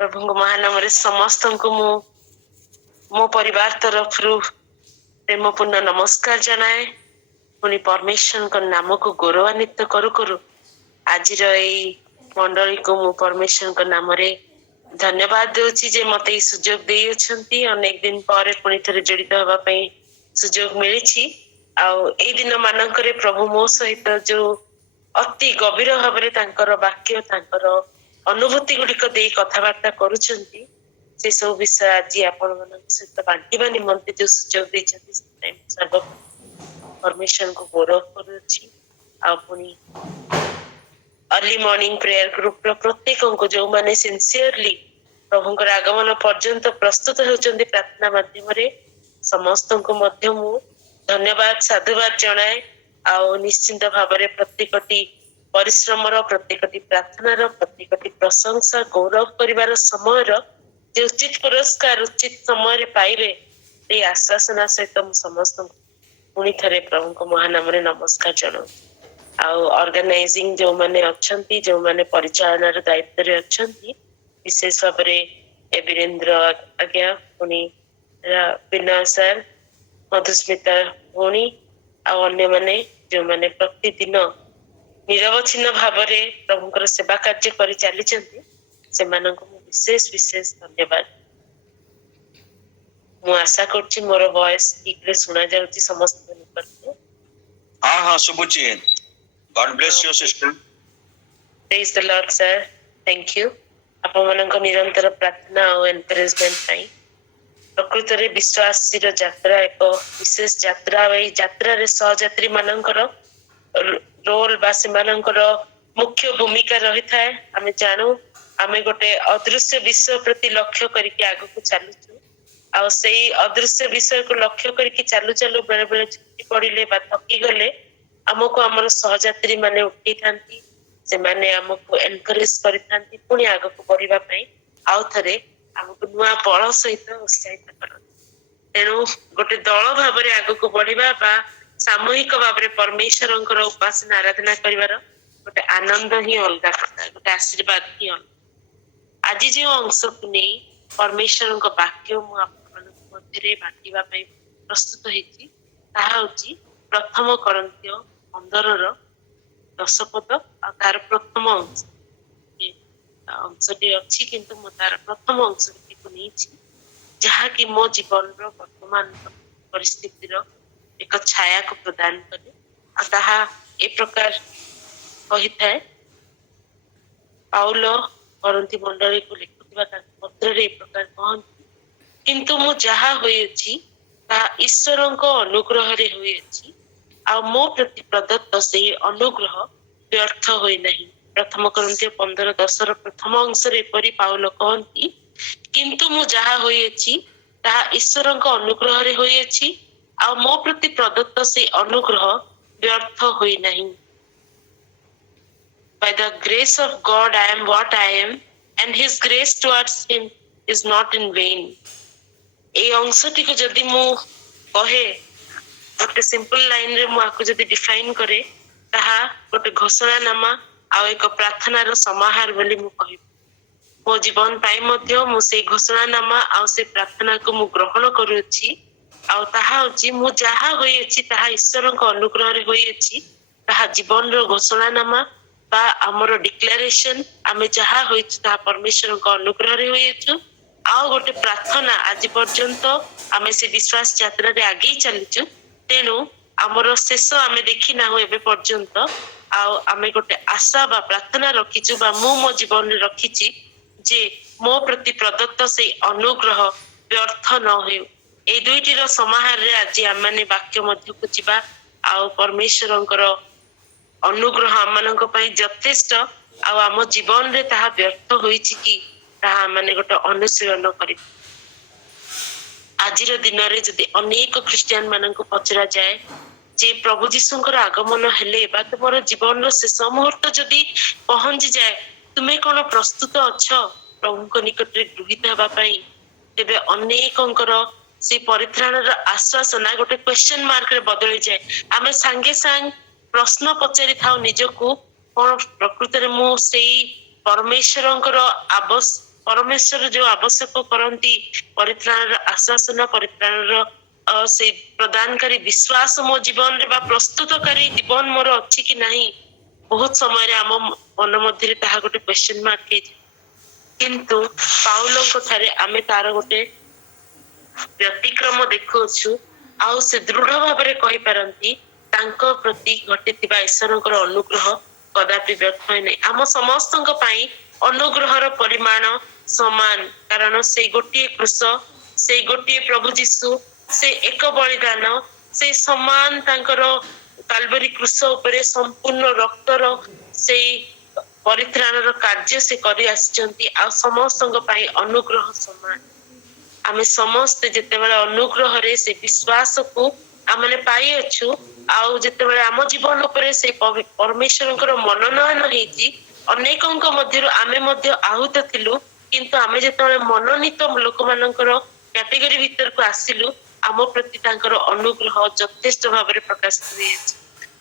प्रभु महानाम समस्त को मो परिवार तरफ प्रेमपूर्ण नमस्कार जनाए पुणी परमेश्वर को नाम को गौरवान्वित करू करू आज मंडली को मु परमेश्वर को नाम रे धन्यवाद देउछि जे मते सुजोग देई अछंती अनेक दिन पर पुणी थरे जड़ित होबा पई सुजोग मिलिछि आ ए दिन मानकरे प्रभु मो सहित जो अति गभीर भाबरे तांकर वाक्य तांकर अनुभूति गुड़िक दे कथबार्ता करुछंती से सब विषय आज आपण मानक सहित बांटिबा निमंते जो सुजोग देछंती सर्व परमेश्वर को गौरव करुछि आ पुणी अर्ली मॉर्निंग प्रेयर ग्रुप रो प्रत्येक को जो माने सिंसियरली प्रभुंकर आगमन पर्यंत प्रस्तुत होचंदी प्रार्थना माध्यम रे समस्त को मध्य मु धन्यवाद साधुवाद जणाए आ निश्चिंत भाबरे प्रत्येकटी परिश्रम रो प्रत्येकटी प्रार्थना रो प्रत्येकटी प्रशंसा गौरव करिवार समय रो जे उचित पुरस्कार उचित समय रे पाइबे ए आश्वासना सहित समस्त पुणी थरे प्रभु को महानाम रे नमस्कार जणाऊ आ ऑर्गेनाइजिंग जो माने अछंती जो माने परिचालन रो दायित्व रे अछंती विशेष भाव में वीरेंद्र आज्ञा पुणी विनय सर मधुस्मिता भौणी अन्य माने जो माने प्रतिदिन निरवच्छिन्न भाव में प्रभुंकर सेवा कार्य कर चली विशेष विशेष धन्यवाद मु आशा करछि मोर वॉइस ठीक रे सुना जाउछि समस्त निकट हां हां सुबुची God bless you sister praise the Lord sir thank you आपण निरंतर प्रार्थना और एनकरेजमेंट पाई प्रकृत रे विश्वासी रो यात्रा एक विशेष यात्रा यात्रा रे सहयात्री मानकर रोल बा से मानकर मुख्य भूमिका रही थाए आमे जानू आमे गोटे अदृश्य विषय प्रति लक्ष्य करके आगु को चलुछु आ सेही अदृश्य विषय को लक्ष्य करके चालू चालू बेले बेले छुट्टी पड़िले बा थकी गले हमको हमर सहयात्री माने उठी थांती से माने हमको एनकरेज करिथांती पुणी आगु को बढ़िबा पई आउ थरे हमको नुआ बळ सहित उत्साहित करन तेनु गोटे दल भाव रे आगु को बढ़िबा बा सामूहिक भाव रे परमेश्वरंकर उपासना आराधना करिवार गोटे आनंद ही अलगा कथा गोटे आशीर्वाद ही अलगा आज जो अंश को नहीं परमेश्वरंक वाक्य मु आपन मध्य रे बांटिबा पई प्रस्तुत हेछि ताहा होछि प्रथम कोरिन्थिय 15 रो 10 पद आ तार प्रथम अंश अंशटी अच्छी किंतु मु तार प्रथम अंशटी को नहीं जहा कि मो जीवन रो वर्तमान परिस्थिति रो एक छाया को प्रदान करे आ ताहा ए प्रकार कहि थाए पाउलो कोरिन्थी मंडली को लिखुवा पत्र रे ए प्रकार कहନ୍ତି किंतु मु जहा होइछि ता ईश्वरंको अनुग्रह रे होइछि आ मो प्रति प्रदत्त से अनुग्रह व्यर्थ होई नहीं प्रथम कोरिन्थी 15:10 रो प्रथम अंश रे परि पाउलो कहନ୍ତି किंतु मु जहा होइछि ता ईश्वरंको अनुग्रह रे होइछि आ मो प्रति प्रदत्त से अनुग्रह व्यर्थ होई नहीं by the grace of God I am what I am and his grace towards him is not in vain ए अंशटी को जदि मु कहे गोटे सिंपल लाइन रे मु आको जदि डिफाइन करे ताहा गोटे घोषणानामा आ एक प्रार्थना रो समाहार बोली मु कहि मो जीवन पाई मध्य मु से घोषणानामा आ से प्रार्थना को मु ग्रहण करूछि आ ताहा होछि मु जहा होइछि ताहा ईश्वरक अनुग्रह रे होइछि ताहा जीवन रो घोषणानामा बा हमर डिक्लेरेशन आमे जहा होइछि ताहा परमेश्वरक अनुग्रह रे होइछु आ गोटे प्रार्थना आज पर्यंत आमे से विश्वास यात्रा रे आगे चलिछु तेनु हमर शेष आमे देखि ना हो एबे पर्यंत आ आमे गोटे आशा बा प्रार्थना रखिछु बा मो जीवन रे रखिछि जे मो प्रति प्रदत्त से अनुग्रह व्यर्थ न होय ए दुईटी रो समाहार रे आज आमाने वाक्य मध्य को जिबा आ परमेश्वरंकर अनुग्रह आमानक पई यथेष्ट आ आम जीवन रे ताहा व्यर्थ होईछि कि ताहा माने गोटे अनुशीलन करी आज दिन रे जदि अनेक क्रिश्चियन मानक पचरा जाए जे प्रभु जीशुंकर आगमन हेले बा तुमर जीवन रो शेष मुहूर्त जदि पहुंची जाए तुमे कोन प्रस्तुत अछ प्रभु निकट रे गृहीत हेबा पई तेबे अनेकंकर से परित्राण रो आश्वासना गोटे क्वेश्चन मार्क रे बदली जाए आमे संगे संग प्रश्न पचारि थाउ निजको कोन प्रकृत रे मु सेई परमेश्वरंकर परमेश्वर जो आवश्यक करती परित्राण आश्वासन परित्राण से प्रदानकारी विश्वास मो जीवन रे बा प्रस्तुतकारी जीवन मोर अच्छी कि नहीं बहुत समय आम मन मध्य ताहा गोटे क्वेश्चन मार्क किंतु पाउलंक ठारे आमे तार गोटे व्यतिक्रम देखुछु आउ से दृढ़ भाव में कहि पारंती तांको प्रति घटिथिबा ईश्वरकर अनुग्रह कदापि व्यर्थ होय नै आम समस्तଙ୍କ ପାଇଁ अनुग्रहर परिमाण समान कारण से गोटे क्रूस से गोटे प्रभु जीशु से एक बलिदान से समान तांकर काल्वरी क्रूस उपरे संपूर्ण रक्तर से परित्राणर कार्य से करि आछंती आ समस्तଙ୍କ ପାଇଁ अनुग्रह समान आमे समस्त जेतेबेले अनुग्रह रे से विश्वास को आमने पाई अछु आउ जेतेबेले आम जीवन उपरे से परमेश्वरकर मनोनयन हेची अनेकଙ୍କ मध्यरु आमे मध्य आहुत थिलु किंतु आमे जेतेबेले मनोनीत लोक मानकर कैटेगरी भीतर को आसिलु आम प्रति तांकर अनुग्रह यथेष्ट भाव में प्रकाश होइछ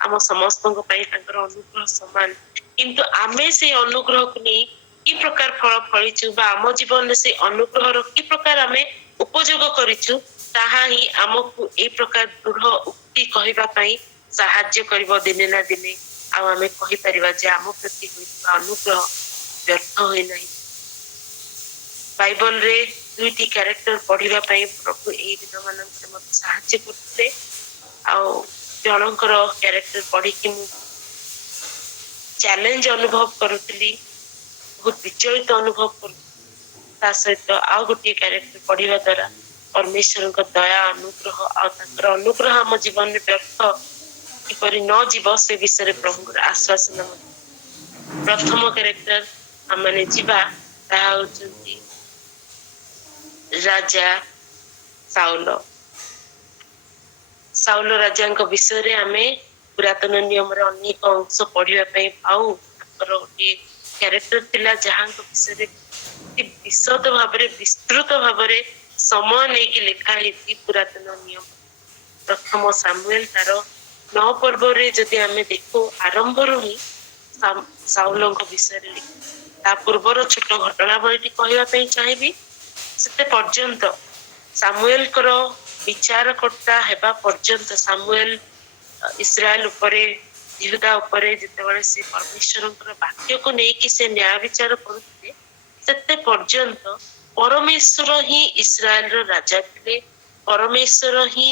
आम समस्तଙ୍କ ପାଇଁ तांकर अनुग्रह समान किंतु आमे से अनुग्रह को नहीं कि प्रकार फल फलिछु बा आम जीवन से अनुग्रह कि प्रकार आमे उपयोग करिछु ताहा ही आमको ए प्रकार दृढ़ उक्ति कहबा पई सहाय्य करबो दिने ना दिने आ आमे कहि परिबा जे आम प्रति होइबा अनुग्रह व्यर्थ होई नाही बाइबल रे दुईटी कैरेक्टर पढ़िबा पई प्रभु ए दिन मानकर मत सहाय्य करते आ जनकर कैरेक्टर पढ़ी कि मु चैलेंज अनुभव करुतली बहुत विचलित अनुभव कर सहित आउ गोटे कैरेक्टर पढ़िबा द्वारा परमेश्वर दया अनुग्रह अनुग्रह आम जीवन में व्यर्थ किपरि न जीव से विषय प्रभु आश्वासन प्रथम कैरेक्टर आमने जीवा ताहा होचंती राजा साउल साउल राजा विषय रे आमे पुरातन नियम रे अनेक अंश पढ़िबा पई पाऊ गोटे कैरेक्टर थिला जहां विषय विशद भाव विस्तृत भाव समय नहीं कि लिखा है पुरातन नियम प्रथम सामुएल तार 9 पर्व रे जदि आमे देखो आरंभ रु ही साउल विषय रे ता पूर्वर छोट घटनावली कहबा पई चाहिबी सेते पर्यंत सामुएल कर विचारकर्ता हेबा पर्यंत सामुएल इस्राएल उपरे यहूदा उपरे जेतेबेले से परमेश्वरकर वाक्य को नहीं कि से न्याय विचार करुते सेते पर्यंत परमेश्वर ही इस्राएल रो राजा थिले परमेश्वर ही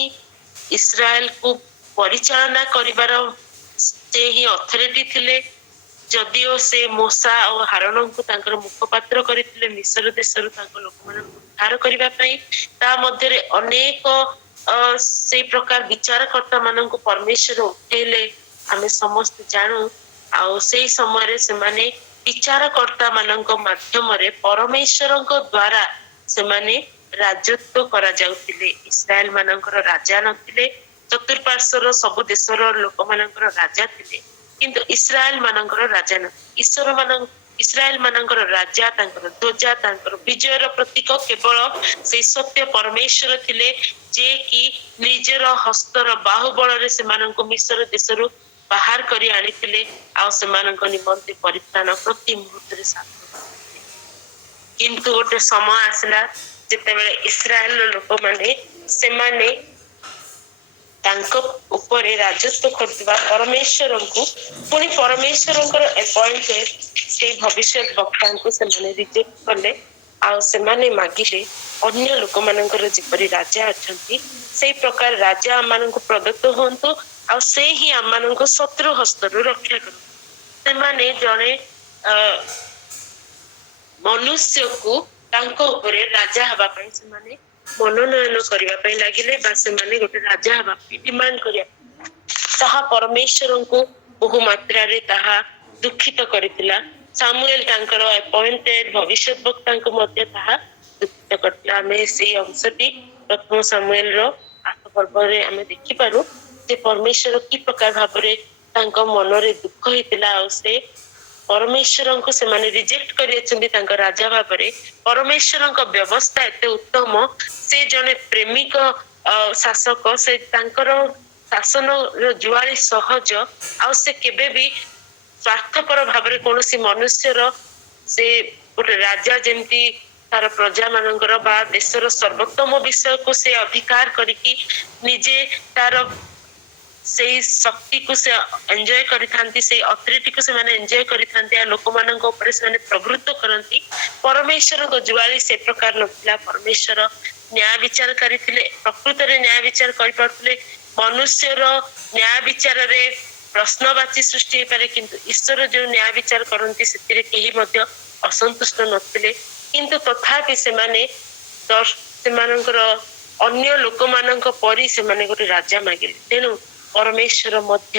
इस्राएल को परिचालना करिवार से ही अथॉरिटी थिले जदिओ से मूसा और हारून को तांकर मुखपात्र करिथिले मिस्र देशरु तांको लोक मानन उद्धार करिवा पई ता मध्य रे अनेक से प्रकार विचारकर्ता मानन को परमेश्वर उठेले आमे समस्त जानू आ से समय रे से माने विचारकर्ता मानक माध्यम रे परमेश्वरଙ୍କ द्वारा से माने राजत्व करा जाउतिले इस्राएल मानकर राजा नथिले चतुर्पार्श्वर सब देशर लोक मानकर राजा थिले किंतु इस्राएल मानकर राजा न इस्राएल मानकर राजा तांकर ध्वजा तांकर विजयर प्रतीक केवल से सत्य परमेश्वर थिले जे कि निजर हस्तर बाहुबल रे से मानक मिस्र देशरु बाहर करी आनिथिले आ सेमानक निमंते परित्राण प्रति मुहूर्त रे साथ किंतु गोटे समय आसला जेतेबेले इस्राएल लोक माने सेमाने तांको ऊपर राजत्व करथिबा परमेश्वरଙ୍କୁ पुनी परमेश्वरଙ୍କର अपॉइंटेड से भविष्य वक्ता को से माने रिजेक्ट करले आ सेमाने मागिले अन्य लोक मानकर जेपरि राजा अछंती से प्रकार राजा माननको प्रदत्त होंतु आ से ही आमाननको शत्रु हस्तरु रक्षा करू से माने जने मनुष्य को तांको ऊपर राजा हबा पई से माने मनोनयन करिवा पई लागिले बा से माने गोटे राजा हबा पई डिमांड करिया ताहा परमेश्वर को बहु मात्रा रे ताहा दुखित करितिला सामुएल तांकर अपॉइंटेड भविष्य वक्ता को मध्य ताहा दुखित करतिला में से अंशटी प्रथम सामुएल रो 8 पर्व रे हमें देखि पारू जे परमेश्वर की प्रकार भाव रे तांको मन रे दुख हितिला आ से परमेश्वर को से माने रिजेक्ट करि अछंती तांको राजा भाव रे परमेश्वर को व्यवस्था एते उत्तम से जने प्रेमिक शासक से तांकर शासन जुआरी सहज आ से केबे भी स्वार्थपर भाव रे कोनोसी मनुष्यर से ଗୋଟେ ରାଜା ଯେମିତି ତାର ପ୍ରଜା ମାନଙ୍କର ବା ଦେଶର ସର୍ବୋତ୍ତମ ବିଷୟକୁ ସେ ଅଧିକାର କରିକି ନିଜେ ତାର ସେଇ ଶକ୍ତିକୁ ସେ ଏନ୍ଜୟ କରିଥାନ୍ତି, ସେଇ ଅଥରିଟିକୁ ସେମାନେ ଏନ୍ଜୟ କରିଥାନ୍ତି ଆଉ ଲୋକମାନଙ୍କ ଉପରେ ସେମାନେ ପ୍ରଭୃତ୍ୱ କରନ୍ତି। ପରମେଶ୍ୱରଙ୍କ ଜୁଆଳି ସେ ପ୍ରକାର ନଥିଲା। ପରମେଶ୍ୱର ନ୍ୟାୟ ବିଚାରକାରୀ ଥିଲେ, ପ୍ରକୃତରେ ନ୍ୟାୟ ବିଚାର କରିପାରୁଥିଲେ। ମନୁଷ୍ୟର ନ୍ୟାୟ ବିଚାରରେ ପ୍ରଶ୍ନବାଚୀ ସୃଷ୍ଟି ହେଇପାରେ, କିନ୍ତୁ ଈଶ୍ୱର ଯୋଉ ନ୍ୟାୟ ବିଚାର କରନ୍ତି ସେଥିରେ କେହି ମଧ୍ୟ ଅସନ୍ତୁଷ୍ଟ ନଥିଲେ। କିନ୍ତୁ ତଥାପି ସେମାନେ ସେମାନଙ୍କର ଅନ୍ୟ ଲୋକମାନଙ୍କ ପରି ସେମାନେ ଗୋଟେ ରାଜା ମାଗିଲେ। ତେଣୁ ପରମେଶ୍ୱର ମଧ୍ୟ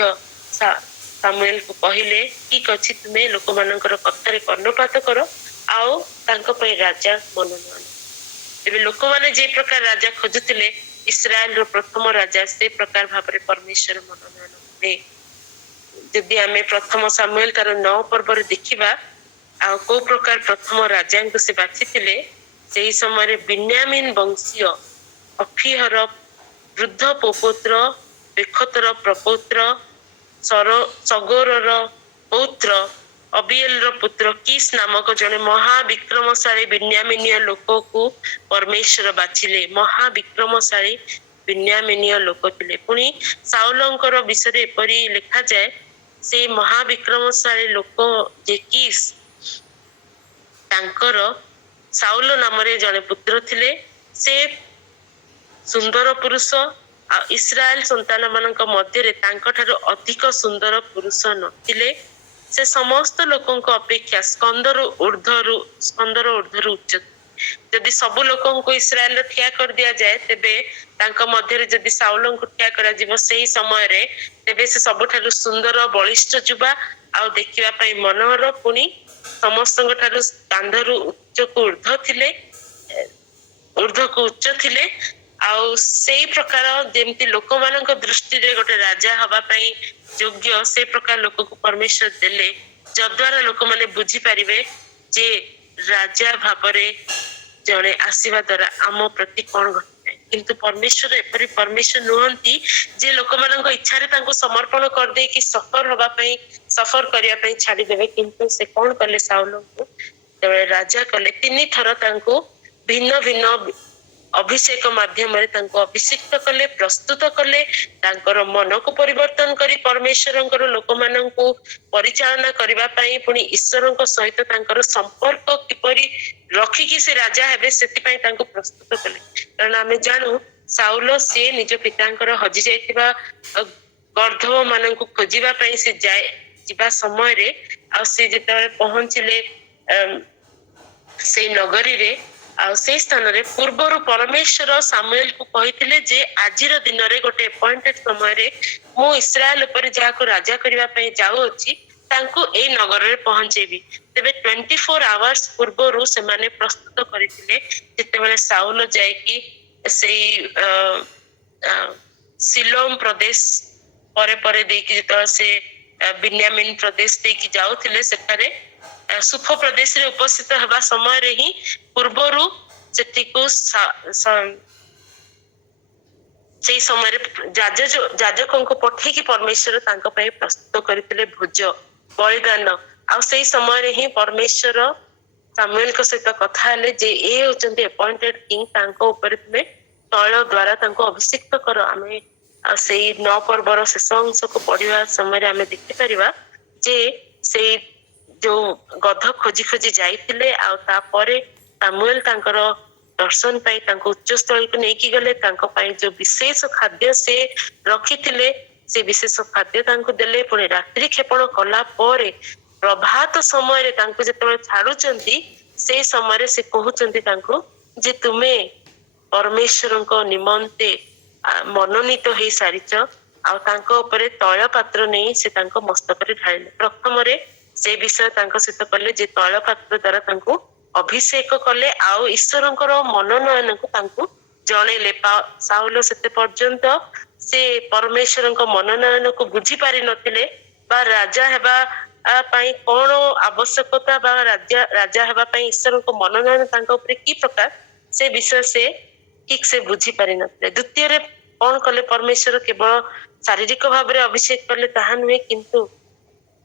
ସାମୁଏଲକୁ କହିଲେ, ଠିକ ଅଛି, ତୁମେ ଲୋକମାନଙ୍କର କଥାରେ କର୍ଣ୍ଣପାତ କର ଆଉ ତାଙ୍କ ପାଇଁ ରାଜା ମନୋନୟନ। ଏବେ ଲୋକମାନେ ଯେ ପ୍ରକାର ରାଜା ଖୋଜୁଥିଲେ, ଇସ୍ରାଏଲର ପ୍ରଥମ ରାଜା ସେ ପ୍ରକାର ଭାବରେ ପରମେଶ୍ୱର ମନୋନୟନ କଲେ। ଯଦି ଆମେ ପ୍ରଥମ ସାମୁଏଲ ତାର 9 ପର୍ବରେ ଦେଖିବା ଆଉ କୋଉ ପ୍ରକାର ପ୍ରଥମ ରାଜାଙ୍କୁ ସେ ବାଛିଥିଲେ, ସେଇ ସମୟରେ ବିନ୍ୟାମିନ ବଂଶୀୟ ଅଫିହର ବୃଦ୍ଧ ପୌପୁତ୍ର, ବେଖତର ପ୍ରପୌତ୍ର, ସଗୋରର ପୌତ୍ର, ଅବିଏଲର ପୁତ୍ର କିସ୍ ନାମକ ଜଣେ ମହାବିକ୍ରମଶାଳୀ ବିନ୍ୟାମିନୀୟ ଲୋକକୁ ପରମେଶ୍ୱର ବାଛିଲେ। ମହାବିକ୍ରମଶାଳୀ ବିନ୍ୟାମିନୀୟ ଲୋକ ଥିଲେ। ପୁଣି ସାଉଲଙ୍କର ବିଷୟରେ ଏପରି ଲେଖାଯାଏ, ସେ ମହାବିକ୍ରମଶାଳୀ ଲୋକ ଯେ କିସ୍, ତାଙ୍କର ସାଉଲ ନାମରେ ଜଣେ ପୁତ୍ର ଥିଲେ। ସେ ସୁନ୍ଦର ପୁରୁଷ ଆଉ ଇସ୍ରାଏଲ ସନ୍ତାନ ମାନଙ୍କ ମଧ୍ୟରେ ତାଙ୍କଠାରୁ ଅଧିକ ସୁନ୍ଦର ପୁରୁଷ ନଥିଲେ। ସେ ସମସ୍ତ ଲୋକଙ୍କ ଅପେକ୍ଷା ସ୍କନ୍ଦରୁ ଉର୍ଦ୍ଧ୍ୱରୁ ଉଚ୍ଚ। ଯଦି ସବୁ ଲୋକଙ୍କୁ ଇସ୍ରାଏଲର ଠିଆ କରିଦିଆଯାଏ, ତେବେ ତାଙ୍କ ମଧ୍ୟରେ ଯଦି ସାଉଲଙ୍କୁ ଠିଆ କରାଯିବ ସେଇ ସମୟରେ, ତେବେ ସେ ସବୁଠାରୁ ସୁନ୍ଦର, ବଳିଷ୍ଠ ଯୁବା ଆଉ ଦେଖିବା ପାଇଁ ମନୋହର, ପୁଣି ସମସ୍ତଙ୍କ ଠାରୁ କାନ୍ଧରୁ ଉର୍ଦ୍ଧ୍ୱକୁ ଉଚ୍ଚ ଥିଲେ। ଆଉ ସେଇ ପ୍ରକାର ଯେମିତି ଲୋକମାନଙ୍କ ଦୃଷ୍ଟିରେ ଗୋଟେ ରାଜା ହବା ପାଇଁ ଯୋଗ୍ୟ, ସେ ପ୍ରକାର ଲୋକକୁ ପରମେଶ୍ୱର ଦେଲେ, ଯଦ୍ୱାରା ଲୋକମାନେ ବୁଝିପାରିବେ ଯେ ରାଜା ଭାବରେ ଜଣେ ଆସିବା ଦ୍ୱାରା ଆମ ପ୍ରତି କଣ ଘଟିଥାଏ। କିନ୍ତୁ ପରମେଶ୍ୱର ଏପରି ପରମେଶ୍ୱର ନୁହନ୍ତି ଯେ ଲୋକମାନଙ୍କ ଇଚ୍ଛାରେ ତାଙ୍କୁ ସମର୍ପଣ କରିଦେଇକି ସଫର କରିବା ପାଇଁ ଛାଡିଦେବେ। କିନ୍ତୁ ସେ କଣ କଲେ, ସାଉଲଙ୍କୁ ଯେତେବେଳେ ରାଜା କଲେ, 3 ଥର ତାଙ୍କୁ ଭିନ୍ନ ଭିନ୍ନ ଅଭିଷେକ ମାଧ୍ୟମରେ ତାଙ୍କୁ ଅଭିଷିକ୍ତ କଲେ, ପ୍ରସ୍ତୁତ କଲେ। ତାଙ୍କର ମନକୁ ପରିବର୍ତ୍ତନ କରି ପରମେଶ୍ୱରଙ୍କର ଲୋକମାନଙ୍କୁ ପରିଚାଳନା କରିବା ପାଇଁ, ପୁଣି ଈଶ୍ୱରଙ୍କ ସହିତ ତାଙ୍କର ସମ୍ପର୍କ କିପରି ରଖିକି ସେ ରାଜା ହେବେ, ସେଥିପାଇଁ ତାଙ୍କୁ ପ୍ରସ୍ତୁତ କଲେ। କାରଣ ଆମେ ଜାଣୁ ସାଉଲ ସିଏ ନିଜ ପିତାଙ୍କର ହଜି ଯାଇଥିବା ଗର୍ଦ୍ଧବ ମାନଙ୍କୁ ଖୋଜିବା ପାଇଁ ସେ ଯିବା ସମୟରେ, ଆଉ ସେ ଯେତେବେଳେ ପହଞ୍ଚିଲେ ସେଇ ନଗରୀରେ, ଆଉ ସେଇ ସ୍ଥାନରେ ପୂର୍ବରୁ ପରମେଶ୍ୱର ସାମୁଏଲକୁ କହିଥିଲେ ଯେ ଆଜିର ଦିନରେ ଗୋଟେ ଆପଏଣ୍ଟେଡ ସମୟରେ ମୁଁ ଇସ୍ରାଏଲ ଉପରେ ଯାହାକୁ ରାଜା କରିବା ପାଇଁ ଯାଉଅଛି ତାଙ୍କୁ ଏଇ ନଗରରେ ପହଞ୍ଚେଇବି। ତେବେ 24 ଆୱାର୍ସ ପୂର୍ବରୁ ସେମାନେ ପ୍ରସ୍ତୁତ କରିଥିଲେ। ଯେତେବେଳେ ସାଉଲ ଯାଇକି ସେଇ ସିଲୋମ ପ୍ରଦେଶ ପରେ ଦେଇକି ଯେତେବେଳେ ସେ ବିନ୍ୟାମିନ ପ୍ରଦେଶ ଦେଇକି ଯାଉଥିଲେ, ସେଠାରେ ସୁଫ ପ୍ରଦେଶରେ ଉପସ୍ଥିତ ହେବା ସମୟରେ ହିଁ ପୂର୍ବରୁ ସେଠିକୁ ସେଇ ସମୟରେ ଯାଜକଙ୍କୁ ପଠେଇକି ପରମେଶ୍ୱର ତାଙ୍କ ପାଇଁ ପ୍ରସ୍ତୁତ କରିଥିଲେ ଭୋଜ, ବଳିଦାନ। ଆଉ ସେଇ ସମୟରେ ହିଁ ପରମେଶ୍ୱର ସାମୁଏଲଙ୍କ ସହିତ କଥା ହେଲେ ଯେ ଏ ହଉଛନ୍ତି ଆପଏଣ୍ଟେଡ କିଙ୍ଗ, ତାଙ୍କ ଉପରେ ତୁମେ ତୈଳ ଦ୍ୱାରା ତାଙ୍କୁ ଅଭିଷିକ୍ତ କର। ଆମେ ସେଇ 9 ପର୍ବର ଶେଷ ଅଂଶକୁ ପଢିବା ସମୟରେ ଆମେ ଦେଖିପାରିବା ଯେ ସେଇ ଯୋଉ ଗଧ ଖୋଜି ଖୋଜି ଯାଇଥିଲେ, ଆଉ ତାପରେ ସାମୁଏଲ ତାଙ୍କର ଦର୍ଶନ ପାଇଁ ତାଙ୍କୁ ଉଚ୍ଚସ୍ଥଳୀକୁ ନେଇକି ଗଲେ। ତାଙ୍କ ପାଇଁ ଯୋଉ ବିଶେଷ ଖାଦ୍ୟ ସେ ରଖିଥିଲେ, ସେ ବିଶେଷ ଖାଦ୍ୟ ତାଙ୍କୁ ଦେଲେ। ପୁଣି ରାତ୍ରି କ୍ଷେପଣ କଲା ପରେ ପ୍ରଭାତ ସମୟରେ ତାଙ୍କୁ ଯେତେବେଳେ ଛାଡୁଛନ୍ତି, ସେଇ ସମୟରେ ସେ କହୁଛନ୍ତି ତାଙ୍କୁ ଯେ ତୁମେ ପରମେଶ୍ୱରଙ୍କ ନିମନ୍ତେ ମନୋନୀତ ହେଇ ସାରିଛ। ଆଉ ତାଙ୍କ ଉପରେ ତୈଳ ପାତ୍ର ନେଇ ସେ ତାଙ୍କ ମସ୍ତକରେ ଢାଳିଲେ। ପ୍ରଥମରେ ସେ ବିଷୟ ତାଙ୍କ ସହିତ କଲେ ଯେ ତୈଳ ପାତ୍ର ଦ୍ୱାରା ତାଙ୍କୁ ଅଭିଷେକ କଲେ, ଆଉ ଈଶ୍ୱରଙ୍କର ମନୋନୟନକୁ ତାଙ୍କୁ ଜଣେଇଲେ। ସାଉଲ ସେତେ ପର୍ଯ୍ୟନ୍ତ ସେ ପରମେଶ୍ୱରଙ୍କ ମନୋନୟନକୁ ବୁଝି ପାରି ନଥିଲେ, ବା ରାଜା ହେବା ପାଇଁ କଣ ଆବଶ୍ୟକତା, ବା ରାଜା ହେବା ପାଇଁ ଈଶ୍ୱରଙ୍କ ମନୋନୟନ ତାଙ୍କ ଉପରେ କି ପ୍ରକାର, ସେ ବିଷୟ ସେ ଠିକ ସେ ବୁଝି ପାରି ନଥିଲେ। ଦ୍ୱିତୀୟରେ କଣ କଲେ, ପରମେଶ୍ୱର କେବଳ ଶାରୀରିକ ଭାବରେ ଅଭିଷେକ କଲେ ତାହା ନୁହେଁ, କିନ୍ତୁ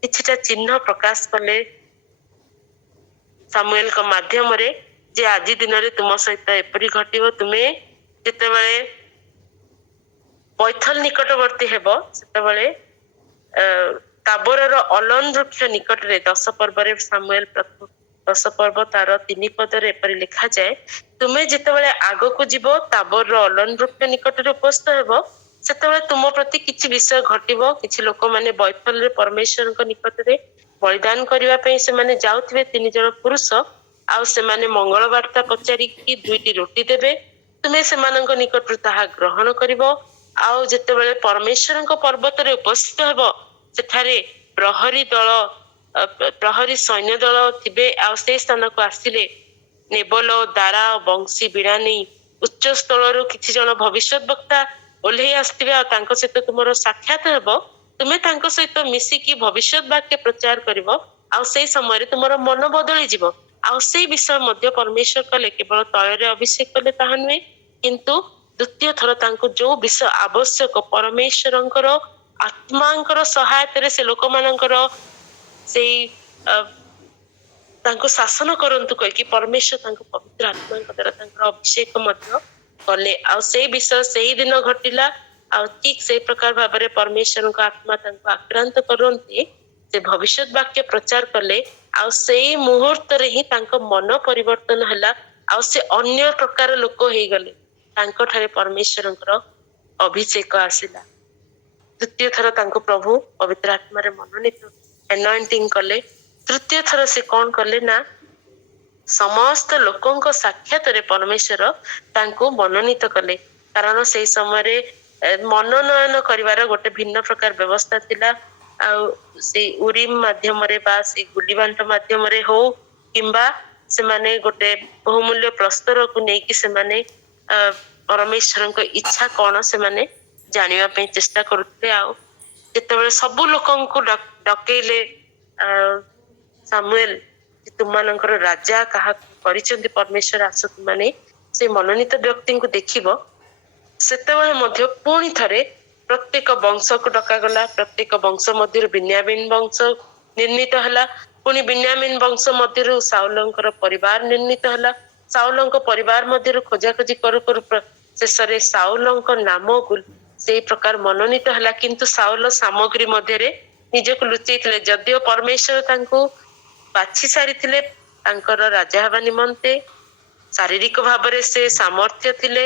କିଛିଟା ଚିହ୍ନ ପ୍ରକାଶ କଲେ। सामुएल का माध्यम रे जे आज दिन रे तुम सहित एपरी घटिव तुमे जेतेबेले बैथल निकटवर्ती हेबो सेतेबेले ताबोरर अलन वृक्ष निकट रे 10 पर्व रे सामुएल प्रथम 10 पर्व तार 3 पद रे एपरी लिखा जाए तुमे जेतेबेले आगो को जीवो ताबोरर अलन वृक्ष निकट रे उपस्थित हेबो सेतेबेले तुम प्रति किछि विषय घटिबो किछि लोक माने बैथल रे परमेश्वर को निकट रे बलिदान करिवा पई से माने जाउथिबे 3 जण पुरुष आउ से माने मंगल वार्ता पचारि कि 2टी रोटी देबे तुमे सेमानंक निकट ताहा ग्रहण करिवो आउ जेतेबेले परमेश्वर को पर्वत रे उपस्थित हेबो सेठारे प्रहरी सैन्य दल थिबे आउ से स्थान को आसिले नेबल दारा बंशी बीड़ा नहीं उच्च स्थल किछि जन भविष्यत वक्ता ओल्हे आस्थिबे आ तांको सहित तुमरो साक्षात हेबो तुमे तांको सहित मिसिकी भविष्यत वाक्य प्रचार करिवो आ से समय तुमरो मन बदली जीवो आ से विषय मध्य परमेश्वर कले केवल तैଳରେ अभिषेक कले ताहा नुहे किंतु द्वितीय थर तांको जो विषय आवश्यक परमेश्वरंकर आत्मांकर सहायता से लोक मानकर से तांको शासन करंतु कह कि परमेश्वर तांको पवित्र आत्मा द्वारा तांकर अभिषेक मध्य कले आ से विषय से दिन घटिला आ ठीक से प्रकार भाव में परमेश्वर का आत्मा तांको आक्रांत करते से भविष्य वाक्य प्रचार कले आ से मुहूर्त रे ही तांको मन परिवर्तन हला आ से अन्य प्रकार लोक हे गले तांको ठारे परमेश्वरंकर अभिषेक आसिला द्वितीय थर तांको प्रभु पवित्र आत्मा रे मनोनीत एनॉइंटिंग कले तृतीय थर से कौन कले ना समस्त लोकों को साक्षात रे परमेश्वर तांको मनोनीत कले कारण से समय रे मनोनयन करिवार गोटे भिन्न प्रकार व्यवस्था थिला आ से उरीम माध्यम रे बा से गुलीबांट माध्यम रे हो किंबा से माने गोटे बहुमूल्य प्रस्तर को नै कि से माने परमेश्वर को इच्छा कौन से माने जानिवा पे चेष्टा करते आ जेतेबेले सब लोकों को डकेले सामुएल तुमମାନଙ୍କର राजा कहा परिचंदी परमेश्वर आस तुमने से मनोनीत व्यक्ति को देखिबो सेतेबेले मध्य पुणी थरे प्रत्येक वंश को डका गला प्रत्येक वंश मध्य बिन्यामीन वंश निर्णीत हला पुणी बिन्यामीन वंश मध्य साउलंकर परिवार निर्णीत हला साउलंक परिवार मध्य खोजाखोजी करू करू शेष रे साउलंक नाम से प्रकार मनोनीत हला किंतु साउल सामग्री मध्य रे निजको लुचैथिले जदियो परमेश्वर तांको बाछि सारी थिले तांकर राजा हवा निमंते शारीरिक भाव से सामर्थ्य थिले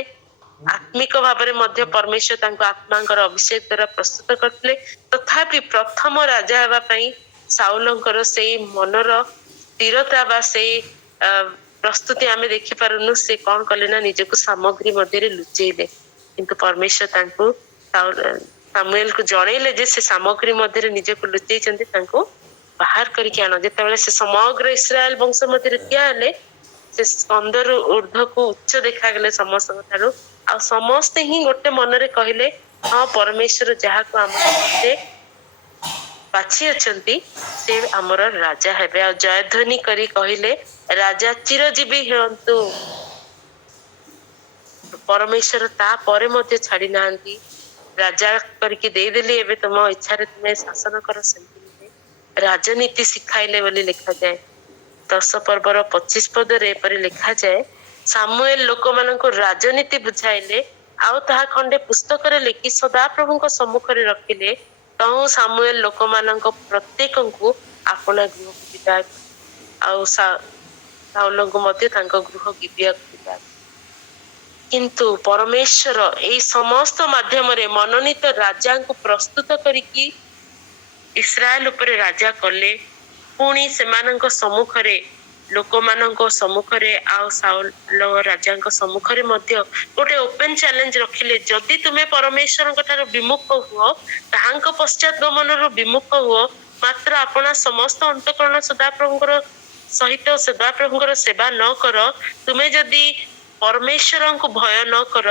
आत्मिक भाव मध्य परमेश्वर तांको आत्मांकर अभिषेक द्वारा प्रस्तुत करथिले तथापि प्रथम राजा हवा पई साउलंकर से मनर स्थिरता बा से प्रस्तुति आमे देखि पारुनु से कौन कले ना निजको सामग्री मध्य रे लुचैले किंतु परमेश्वर तांको सामुएल को जणैले जे से सामग्री मध्य रे निजको लुचै चंदी तांको बाहर करके आनो जेतेबेले से समग्र इस्राएल वंश मध्य क्या हेले से स्कंदर ऊर्ध्व को उच्च देखा गले समस्त ठारू आ समस्त ही गोटे मन रे कहले हां परमेश्वर जहा को हमसे बाछि अछंती से हमर राजा हेबे आ जयध्वनि करी कहले राजा चिरजीवी हंतु परमेश्वर ता परे मध्य छाड़ी नांती राजा करके दे देली एबे तुम इच्छा रे तुमे शासन कर सेंती राजनीति सिखाइले बोली लिखा जाए 10 पर्वर 25 पद रे पर लिखा जाए सामुएल लोक मान को राजनीति बुझाइले आउ ताहा खंडे पुस्तक रे लिखि सदा प्रभु को सम्मुख रे रखिले तहु सामुएल लोक मान को प्रत्येक को अपना गृह को विदा आउ साउल को मध्य तांको गृह गिबिया विदा किंतु परमेश्वर ए समस्त माध्यम रे मनोनीत राजा को प्रस्तुत करिकी इस्राएल उपरे राजा कले पुणी सेमानंक सम्मुख रे लोक मानंक सम्मुख रे आ साउल राजा सम्मुख रे मध्य गोटे ओपन चैलेंज रखिले जदि तुमे परमेश्वर ठार विमुख हुओ ताहांक पश्चात गमन रु विमुख हुओ मात्र अपना समस्त अंतकरण सदाप्रभुଙ୍କର सहित सदाप्रभुଙ୍କର सेवा न कर तुमे जदि परमेश्वर को भय न कर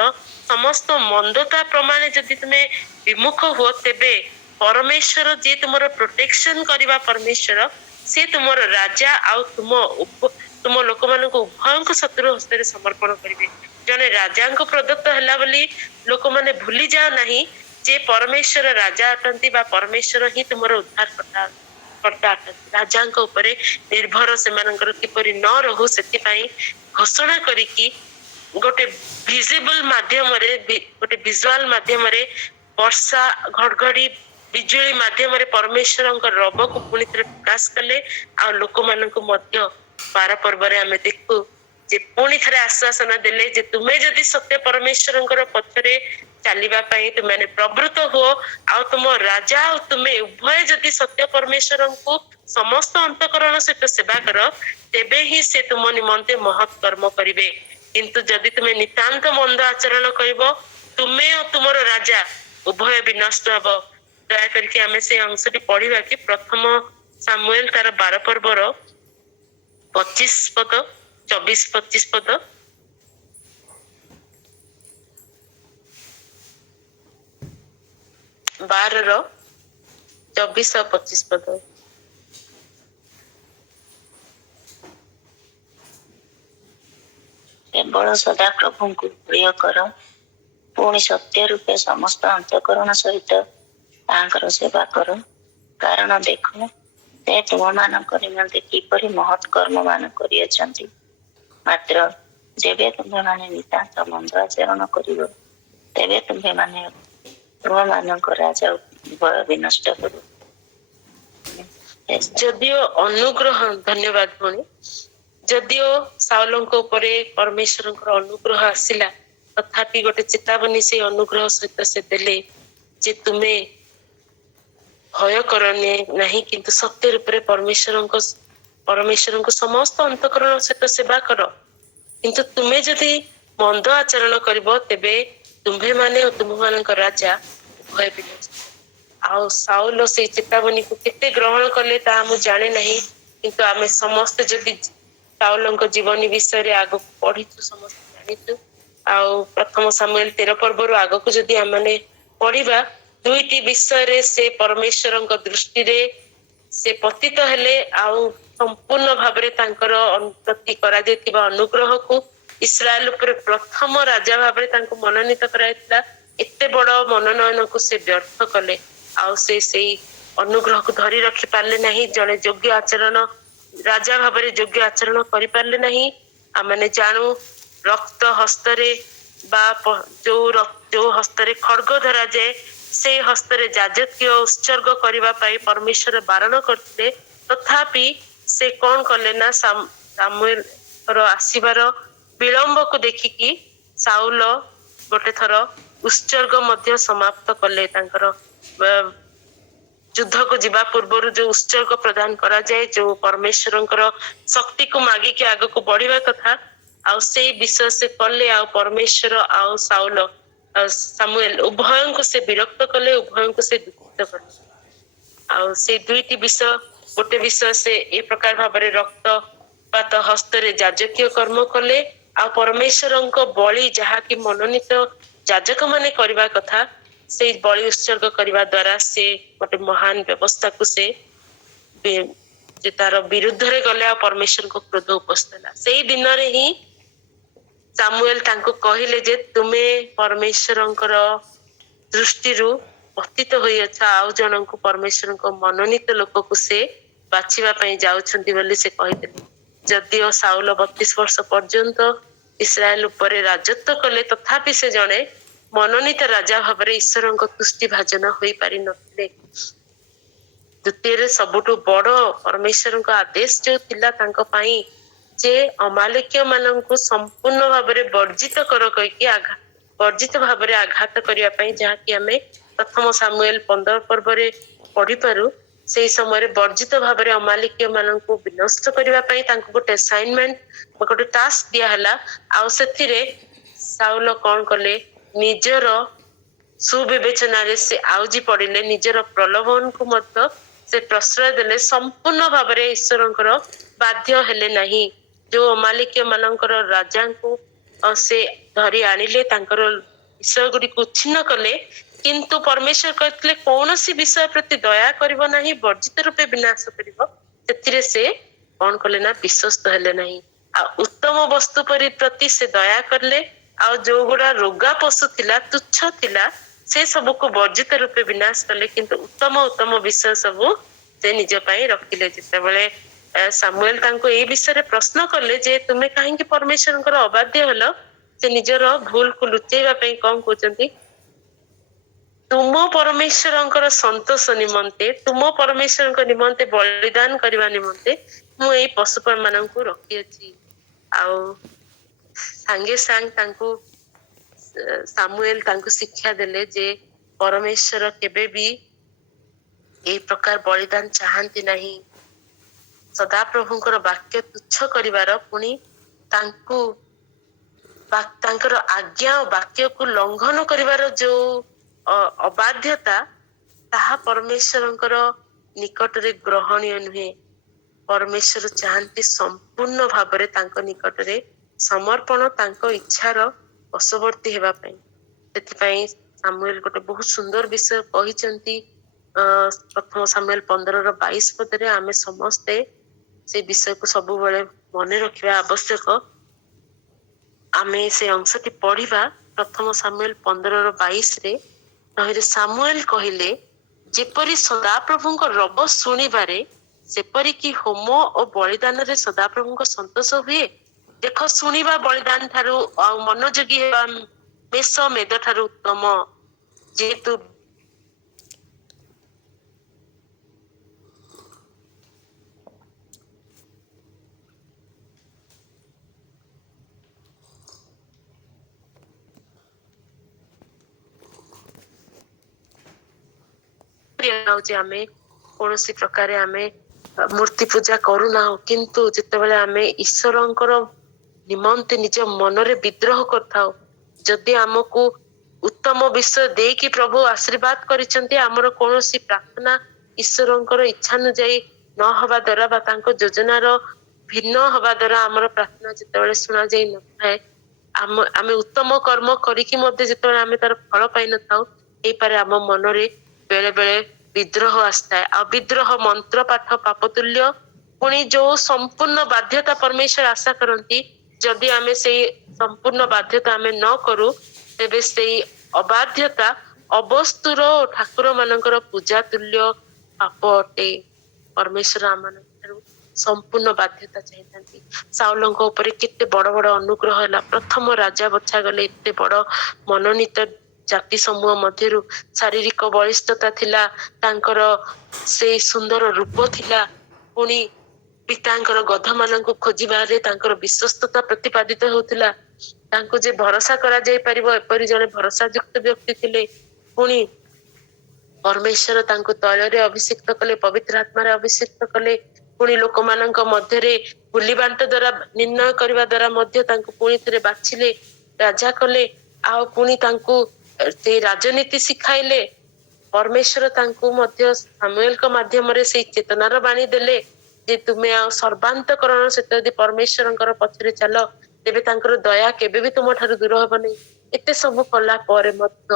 समस्त मंदता प्रमाण जदि तुमे विमुख हुओ तेबे परमेश्वर जे तुमर प्रोटेक्शन करवा परमेश्वर से तुमर राजा आउ तुम लोक मान उभय को शत्रु हस्त समर्पण करेंगे जने राजा को प्रदत्त है बोली लोक मैंने भूली जाओ नहीं जे परमेश्वर राजा अटंती बा परमेश्वर ही तुमर उद्धार करता କର୍ତ୍ତା ଅଟନ୍ତି। ରାଜାଙ୍କ ଉପରେ ନିର୍ଭର ସେମାନଙ୍କର କିପରି ନ ରହୁ ସେଥିପାଇଁ ଘୋଷଣା କରିକି ଗୋଟେ ଭିଜିବଲ ମାଧ୍ୟମରେ ଗୋଟେ ଭିଜୁଆଲ ମାଧ୍ୟମରେ ବର୍ଷା ଘଡଘଡି ବିଜୁଳି ମାଧ୍ୟମରେ ପରମେଶ୍ୱରଙ୍କ ରବକୁ ପୁଣି ଥରେ ପ୍ରକାଶ କଲେ। ଆଉ ଲୋକମାନଙ୍କୁ ମଧ୍ୟ ବାର ପର୍ବରେ ଆମେ ଦେଖୁ ଯେ ପୁଣି ଥରେ ଆଶ୍ୱାସନା ଦେଲେ ଯେ ତୁମେ ଯଦି ସତ୍ୟ ପରମେଶ୍ୱରଙ୍କର ପଥରେ ଚାଲିବା ପାଇଁ ତୁମେ ପ୍ରବୃତ୍ତ ହୁଅ ଆଉ ତୁମ ରାଜା ଆଉ ତୁମେ ଉଭୟ ଯଦି ସତ୍ୟ ପରମେଶ୍ୱରଙ୍କୁ ସମସ୍ତ ଅନ୍ତଃକରଣ ସହିତ ସେବା କର ତେବେ ହିଁ ସେ ତୁମ ନିମନ୍ତେ ମହତ୍ କର୍ମ କରିବେ। କିନ୍ତୁ ଯଦି ତୁମେ ନିତାନ୍ତ ମନ୍ଦ ଆଚରଣ କରିବ ତୁମେ ଓ ତୁମର ରାଜା ଉଭୟ ବିନଷ୍ଟ ହବ। ଦୟା କରିକି ଆମେ ସେ ଅଂଶଟି ପଢିବା କି ପ୍ରଥମ ସାମୁଏଲ ତାର 12 ପର୍ବର 25 ପଦ 24-25 ପଦ। ବାରର 24 ଆଉ 25 ପଦ। କେବଳ ସଦା ପ୍ରଭୁଙ୍କୁ ପ୍ରିୟ କର, ପୁଣି ସତ୍ୟ ରୂପେ ସମସ୍ତ ଅନ୍ତଃକରଣ ସହିତ ତାଙ୍କର ସେବା କର। କାରଣ ଦେଖ ସେ ତୁମମାନଙ୍କ ନିମନ୍ତେ କିପରି ମହତ୍ କର୍ମ ମାନ କରିଅଛନ୍ତି। ମାତ୍ର ଯେବେ ତୁମେମାନେ ନିତାନ୍ତ ମନ୍ଦ ଆଚରଣ କରିବ ତେବେ ତୁମମାନଙ୍କ ରାଜା ଉଭୟ ବିନଷ୍ଟ କରୁ। ଯଦିଓ ଅନୁଗ୍ରହ, ଧନ୍ୟବାଦ ଭଉଣୀ। ଯଦିଓ ସାଉଲଙ୍କ ଉପରେ ପରମେଶ୍ୱରଙ୍କର ଅନୁଗ୍ରହ ଆସିଲା ତଥାପି ଗୋଟେ ଚେତାବନୀ ସେ ଅନୁଗ୍ରହ ସହିତ ସେ ଦେଲେ ଯେ ତୁମେ ଭୟ କରନି ନାହିଁ କିନ୍ତୁ ସତ୍ୟ ରୂପରେ ପରମେଶ୍ୱରଙ୍କୁ ସମସ୍ତ ଅନ୍ତଃକରଣ ସହିତ ସେବା କର। କିନ୍ତୁ ତୁମେ ଯଦି ମନ୍ଦ ଆଚରଣ କରିବ ତେବେ ତୁମ୍ଭେମାନେ ଓ ତୁମମାନଙ୍କ ରାଜା ଭୟ ବିନଷ୍ଟ। ଆଉ ସାଉଲ ସେଇ ଚେତାବନୀକୁ କେତେ ଗ୍ରହଣ କଲେ ତାହା ମୁଁ ଜାଣେ ନାହିଁ, କିନ୍ତୁ ଆମେ ସମସ୍ତେ ଯଦି ସାଉଲଙ୍କ ଜୀବନୀ ବିଷୟରେ ଆଗକୁ ପଢିଛୁ ସମସ୍ତେ ଜାଣିଛୁ। ଆଉ ପ୍ରଥମ ସାମୁଏଲ 13 ପର୍ବରୁ ଆଗକୁ ଯଦି ଆମେ ପଢିବା ଦୁଇଟି ବିଷୟରେ ସେ ପରମେଶ୍ୱରଙ୍କ ଦୃଷ୍ଟିରେ ସେ ପତିତ ହେଲେ ଆଉ ସମ୍ପୂର୍ଣ୍ଣ ଭାବରେ ତାଙ୍କର ପ୍ରତି କରାଯାଇଥିବା ଅନୁଗ୍ରହକୁ ଇସ୍ରାଏଲ ଉପରେ ପ୍ରଥମ ରାଜା ଭାବରେ ତାଙ୍କୁ ମନୋନୀତ କରାଯାଇଥିଲା। ଏତେ ବଡ ମନୋନୟନକୁ ସେ ବ୍ୟର୍ଥ କଲେ ଆଉ ସେ ସେଇ ଅନୁଗ୍ରହକୁ ଧରି ରଖି ପାରିଲେ ନାହିଁ। ଜଣେ ଯୋଗ୍ୟ ଆଚରଣ ରାଜା ଭାବରେ ଯୋଗ୍ୟ ଆଚରଣ କରିପାରିଲେ ନାହିଁ। ଆମେ ଜାଣୁ ରକ୍ତ ହସ୍ତରେ ବା ଯୋଉ ହସ୍ତରେ ଖଡ୍ଗ ଧରାଯାଏ ସେଇ ହସ୍ତରେ ଯାଜକୀୟ ଉତ୍ସର୍ଗ କରିବା ପାଇଁ ପରମେଶ୍ୱର ବାରଣ କରିଥିଲେ। ତଥାପି ସେ କଣ କଲେ ନା ସାମୁଏଲର ଆସିବାର ବିଳମ୍ବକୁ ଦେଖିକି ସାଉଲ ଗୋଟେ ଥର ଉତ୍ସର୍ଗ ମଧ୍ୟ ସମାପ୍ତ କଲେ। ତାଙ୍କର ଯୁଦ୍ଧକୁ ଯିବା ପୂର୍ବରୁ ଯୋଉ ଉତ୍ସର୍ଗ ପ୍ରଦାନ କରାଯାଏ, ଯୋଉ ପରମେଶ୍ୱରଙ୍କର ଶକ୍ତିକୁ ମାଗିକି ଆଗକୁ ବଢିବା କଥା, ଆଉ ସେଇ ବିଷୟ ସେ କଲେ। ଆଉ ପରମେଶ୍ୱର ଆଉ ସାମୁଏଲ ଉଭୟଙ୍କୁ ସେ ବିରକ୍ତ କଲେ, ଉଭୟଙ୍କୁ ସେ ଦୁଃଖିତ କଲେ। ଆଉ ସେଇ ଦୁଇଟି ବିଷୟ, ଗୋଟେ ବିଷୟ ସେ ଏ ପ୍ରକାର ଭାବରେ ରକ୍ତପାତ ହସ୍ତରେ ଯାଜକୀୟ କର୍ମ କଲେ ଆଉ ପରମେଶ୍ୱରଙ୍କ ବଳି ଯାହାକି ମନୋନୀତ ଯାଜକ ମାନେ କରିବା କଥା ସେଇ ବଳି ଉତ୍ସର୍ଗ କରିବା ଦ୍ଵାରା ସେ ଗୋଟେ ମହାନ ବ୍ୟବସ୍ଥାକୁ ସେ ତାର ବିରୁଦ୍ଧରେ ଗଲେ ଆଉ ପରମେଶ୍ୱରଙ୍କ କ୍ରୋଧ ଉପସ୍ଥିତ ହେଲା। ସେଇ ଦିନରେ ହିଁ ସାମୁଏଲ ତାଙ୍କୁ କହିଲେ ଯେ ତୁମେ ପରମେଶ୍ୱରଙ୍କର ଦୃଷ୍ଟିରୁ ପତିତ ହୋଇଅଛ, ଆଉ ଜଣଙ୍କୁ ପରମେଶ୍ୱରଙ୍କ ମନୋନୀତ ଲୋକକୁ ସେ ବାଛିବା ପାଇଁ ଯାଉଛନ୍ତି ବୋଲି ସେ କହିଥିଲେ। ଯଦିଓ ସାଉଲ 32 ବର୍ଷ ପର୍ଯ୍ୟନ୍ତ ଇସ୍ରାଏଲ ଉପରେ ରାଜତ୍ୱ କଲେ ତଥାପି ସେ ଜଣେ ମନୋନୀତ ରାଜା ଭାବରେ ଈଶ୍ୱରଙ୍କ ତୁଷ୍ଟି ଭାଜନ ହୋଇପାରିନଥିଲେ। ଦ୍ୱିତୀୟରେ ସବୁଠୁ ବଡ ପରମେଶ୍ୱରଙ୍କ ଆଦେଶ ଯୋଉ ଥିଲା ତାଙ୍କ ପାଇଁ ଯେ ଅମାଲେକୀୟ ମାନଙ୍କୁ ସମ୍ପୂର୍ଣ୍ଣ ଭାବରେ ବର୍ଜିତ କର କହିକି ବର୍ଜିତ ଭାବରେ ଆଘାତ କରିବା ପାଇଁ, ଯାହାକି ଆମେ ପ୍ରଥମ ସାମୁଏଲ 15 ପର୍ବରେ ପଢିପାରୁ। ସେଇ ସମୟରେ ବର୍ଜିତ ଭାବରେ ଅମାଲେକୀୟ ମାନଙ୍କୁ ବିନଷ୍ଟ କରିବା ପାଇଁ ତାଙ୍କୁ ଗୋଟେ ଆସାଇନମେଣ୍ଟ, ଗୋଟେ ଟାସ୍କ ଦିଆ ହେଲା। ଆଉ ସେଥିରେ ସାଉଲ କଣ କଲେ, ନିଜର ସୁବିବେଚନାରେ ସେ ଆଉଜି ପଡିଲେ, ନିଜର ପ୍ରଲୋଭନକୁ ମଧ୍ୟ ସେ ପ୍ରଶ୍ରୟ ଦେଲେ, ସମ୍ପୂର୍ଣ୍ଣ ଭାବରେ ଈଶ୍ୱରଙ୍କର ବାଧ୍ୟ ହେଲେ ନାହିଁ। ଯୋଉ ଅମାଲେକୀୟ ମାନଙ୍କର ରାଜାଙ୍କୁ ସେ ଧରି ଆଣିଲେ, ତାଙ୍କର ବିଷୟ ଗୁଡିକୁ ଉଚ୍ଛିନ୍ନ କଲେ, କିନ୍ତୁ ପରମେଶ୍ୱର କହିଥିଲେ କୌଣସି ବିଷୟ ପ୍ରତି ଦୟା କରିବ ନାହିଁ, ବର୍ଜିତ ରୂପେ ବିନାଶ କରିବ। ସେଥିରେ ସେ କଣ କଲେ ନା ବିଶ୍ୱସ୍ତ ହେଲେ ନାହିଁ। ଆଉ ଉତ୍ତମ ବସ୍ତୁ ପ୍ରତି ସେ ଦୟା କଲେ, ଆଉ ଯୋଉଗୁଡା ରୋଗା ପଶୁ ଥିଲା, ତୁଚ୍ଛ ଥିଲା, ସେ ସବୁକୁ ବର୍ଜିତ ରୂପେ ବିନାଶ କଲେ, କିନ୍ତୁ ଉତ୍ତମ ବିଷୟ ସବୁ ସେ ନିଜ ପାଇଁ ରଖିଲେ। ଯେତେବେଳେ ସାମୁଏଲ ତାଙ୍କୁ ଏଇ ବିଷୟରେ ପ୍ରଶ୍ନ କଲେ ଯେ ତୁମେ କାହିଁକି ପରମେଶ୍ୱରଙ୍କର ଅବାଧ୍ୟ ହେଲ, ସେ ନିଜର ଭୁଲକୁ ଲୁଚେଇବା ପାଇଁ କଣ କହୁଛନ୍ତି, ତୁମ ପରମେଶ୍ୱରଙ୍କର ସନ୍ତୋଷ ନିମନ୍ତେ, ତୁମ ପରମେଶ୍ୱରଙ୍କ ନିମନ୍ତେ ବଳିଦାନ କରିବା ନିମନ୍ତେ ମୁଁ ଏଇ ପଶୁପକ୍ଷୀ ମାନଙ୍କୁ ରଖିଅଛି। ଆଉ ସାଙ୍ଗେ ସାଙ୍ଗେ ତାଙ୍କୁ ସାମୁଏଲ ତାଙ୍କୁ ଶିକ୍ଷା ଦେଲେ ଯେ ପରମେଶ୍ୱର କେବେ ବି ଏଇ ପ୍ରକାର ବଳିଦାନ ଚାହାନ୍ତି ନାହିଁ। ସଦାପ୍ରଭୁଙ୍କର ବାକ୍ୟ ତୁଚ୍ଛ କରିବାର, ପୁଣି ତାଙ୍କୁ ତାଙ୍କର ଆଜ୍ଞା ଓ ବାକ୍ୟକୁ ଲଙ୍ଘନ କରିବାର ଯୋଉ ଅବାଧ୍ୟତା, ତାହା ପରମେଶ୍ୱରଙ୍କର ନିକଟରେ ଗ୍ରହଣୀୟ ନୁହେଁ। ପରମେଶ୍ୱର ଚାହାନ୍ତି ସମ୍ପୂର୍ଣ୍ଣ ଭାବରେ ତାଙ୍କ ନିକଟରେ ସମର୍ପଣ, ତାଙ୍କ ଇଚ୍ଛାର ବଶବର୍ତ୍ତୀ ହେବା ପାଇଁ। ସେଥିପାଇଁ ସାମୁଏଲ ଗୋଟେ ବହୁତ ସୁନ୍ଦର ବିଷୟ କହିଛନ୍ତି। ପ୍ରଥମ ସାମୁଏଲ 15:22 ଆମେ ସମସ୍ତେ ସେ ବିଷୟକୁ ସବୁବେଳେ ମନେ ରଖିବା ଆବଶ୍ୟକ। ଆମେ ସେ ଅଂଶଟି ପଢିବା। ପ୍ରଥମ ସାମୁଏଲ 15:22 ତହିଁରେ ସାମୁଏଲ କହିଲେ, ଯେପରି ସଦାପ୍ରଭୁଙ୍କ ରବ ଶୁଣିବାରେ ସେପରିକି ହୋମ ଓ ବଳିଦାନରେ ସଦାପ୍ରଭୁଙ୍କ ସନ୍ତୋଷ ହୁଏ। ଦେଖ, ଶୁଣିବା ବଳିଦାନ ଠାରୁ ଆଉ ମନୋଯୋଗୀ ହେବା ମେଷ ମେଦ ଠାରୁ ଉତ୍ତମ। ଯେହେତୁ ଆମେ କୌଣସି ପ୍ରକାରେ ଆମେ ମୂର୍ତ୍ତି ପୂଜା କରୁନାହୁଁ, କିନ୍ତୁ ଯେତେବେଳେ ଆମେ ଈଶ୍ୱରଙ୍କର ନିମନ୍ତେ ନିଜ ମନରେ ବିଦ୍ରୋହ କରିଥାଉ, ଯଦି ଆମକୁ ଉତ୍ତମ ବିଷୟ ଦେଇକି ପ୍ରଭୁ ଆଶୀର୍ବାଦ କରିଛନ୍ତି, ଆମର କୌଣସି ପ୍ରାର୍ଥନା ଈଶ୍ୱରଙ୍କର ଇଚ୍ଛାନୁଯାୟୀ ନ ହବା ଦ୍ୱାରା ବା ତାଙ୍କ ଯୋଜନାର ଭିନ୍ନ ହବା ଦ୍ୱାରା ଆମର ପ୍ରାର୍ଥନା ଯେତେବେଳେ ଶୁଣାଯାଇ ନଥାଏ, ଆମେ ଉତ୍ତମ କର୍ମ କରିକି ମଧ୍ୟ ଯେତେବେଳେ ଆମେ ତାର ଫଳ ପାଇନଥାଉ, ହେଇପାରେ ଆମ ମନରେ ବେଳେ ବେଳେ ବିଦ୍ରୋହ ଆସିଥାଏ। ଆଉ ବିଦ୍ରୋହ ମନ୍ତ୍ର ପାଠ ପାପତୁଲ୍ୟ। ପୁଣି ଯୋଉ ସମ୍ପୂର୍ଣ୍ଣ ବାଧ୍ୟତା ପରମେଶ୍ୱର ଆଶା କରନ୍ତି, ଯଦି ଆମେ ସେଇ ସମ୍ପୂର୍ଣ୍ଣ ବାଧ୍ୟତା ଆମେ ନ କରୁ, ତେବେ ସେଇ ଅବାଧ୍ୟତା ଅବସ୍ତୁର ଠାକୁର ମାନଙ୍କର ପୂଜା ତୁଲ୍ୟ ପାପ ଅଟେ। ପରମେଶ୍ୱର ଆମମାନଙ୍କଠାରୁ ସମ୍ପୂର୍ଣ୍ଣ ବାଧ୍ୟତା ଚାହିଁଥାନ୍ତି। ସାଉଲଙ୍କ ଉପରେ କେତେ ବଡ ବଡ ଅନୁଗ୍ରହ ହେଲା। ପ୍ରଥମ ରାଜା ବଛା ଗଲେ। ଏତେ ବଡ ମନୋନୀତ ଜାତି ସମୂହ ମଧ୍ୟରୁ ଶାରୀରିକ ବଳିଷ୍ଠତା ଥିଲା, ତାଙ୍କର ସେଇ ସୁନ୍ଦର ରୂପ ଥିଲା, ପୁଣି ପିତାଙ୍କର ଗଧ ମାନଙ୍କୁ ଖୋଜିବାରେ ତାଙ୍କର ବିଶ୍ୱସ୍ତତା ପ୍ରତିପାଦିତ ହେଉଥିଲା। ତାଙ୍କୁ ଯେ ଭରସା କରାଯାଇ ପାରିବ, ଏପରି ଜଣେ ଭରସା ଯୁକ୍ତ ବ୍ୟକ୍ତି ଥିଲେ। ପୁଣି ପରମେଶ୍ୱର ତାଙ୍କୁ ତୈଳରେ ଅଭିଷିକ୍ତ କଲେ, ପବିତ୍ର ଆତ୍ମାରେ ଅଭିଷିକ୍ତ କଲେ। ପୁଣି ଲୋକମାନଙ୍କ ମଧ୍ୟରେ ଗୁଲି ବାଣ୍ଟ ଦ୍ୱାରା ନିର୍ଣ୍ଣୟ କରିବା ଦ୍ୱାରା ମଧ୍ୟ ତାଙ୍କୁ ପୁଣି ଥରେ ବାଛିଲେ, ରାଜା କଲେ। ଆଉ ପୁଣି ତାଙ୍କୁ ସେଇ ରାଜନୀତି ଶିଖାଇଲେ। ପରମେଶ୍ୱର ତାଙ୍କୁ ମଧ୍ୟ ସାମୁଏଲଙ୍କ ମାଧ୍ୟମରେ ସେଇ ଚେତନାର ବାଣୀ ଦେଲେ ଯେ ତୁମେ ଆଉ ସର୍ବାନ୍ତକରଣ ସହିତ ଯଦି ପରମେଶ୍ୱରଙ୍କର ପଛରେ ଚାଲ, ତେବେ ତାଙ୍କର ଦୟା କେବେ ବି ତୁମ ଠାରୁ ଦୂର ହବ ନାହିଁ। ଏତେ ସବୁ କଲା ପରେ ମଧ୍ୟ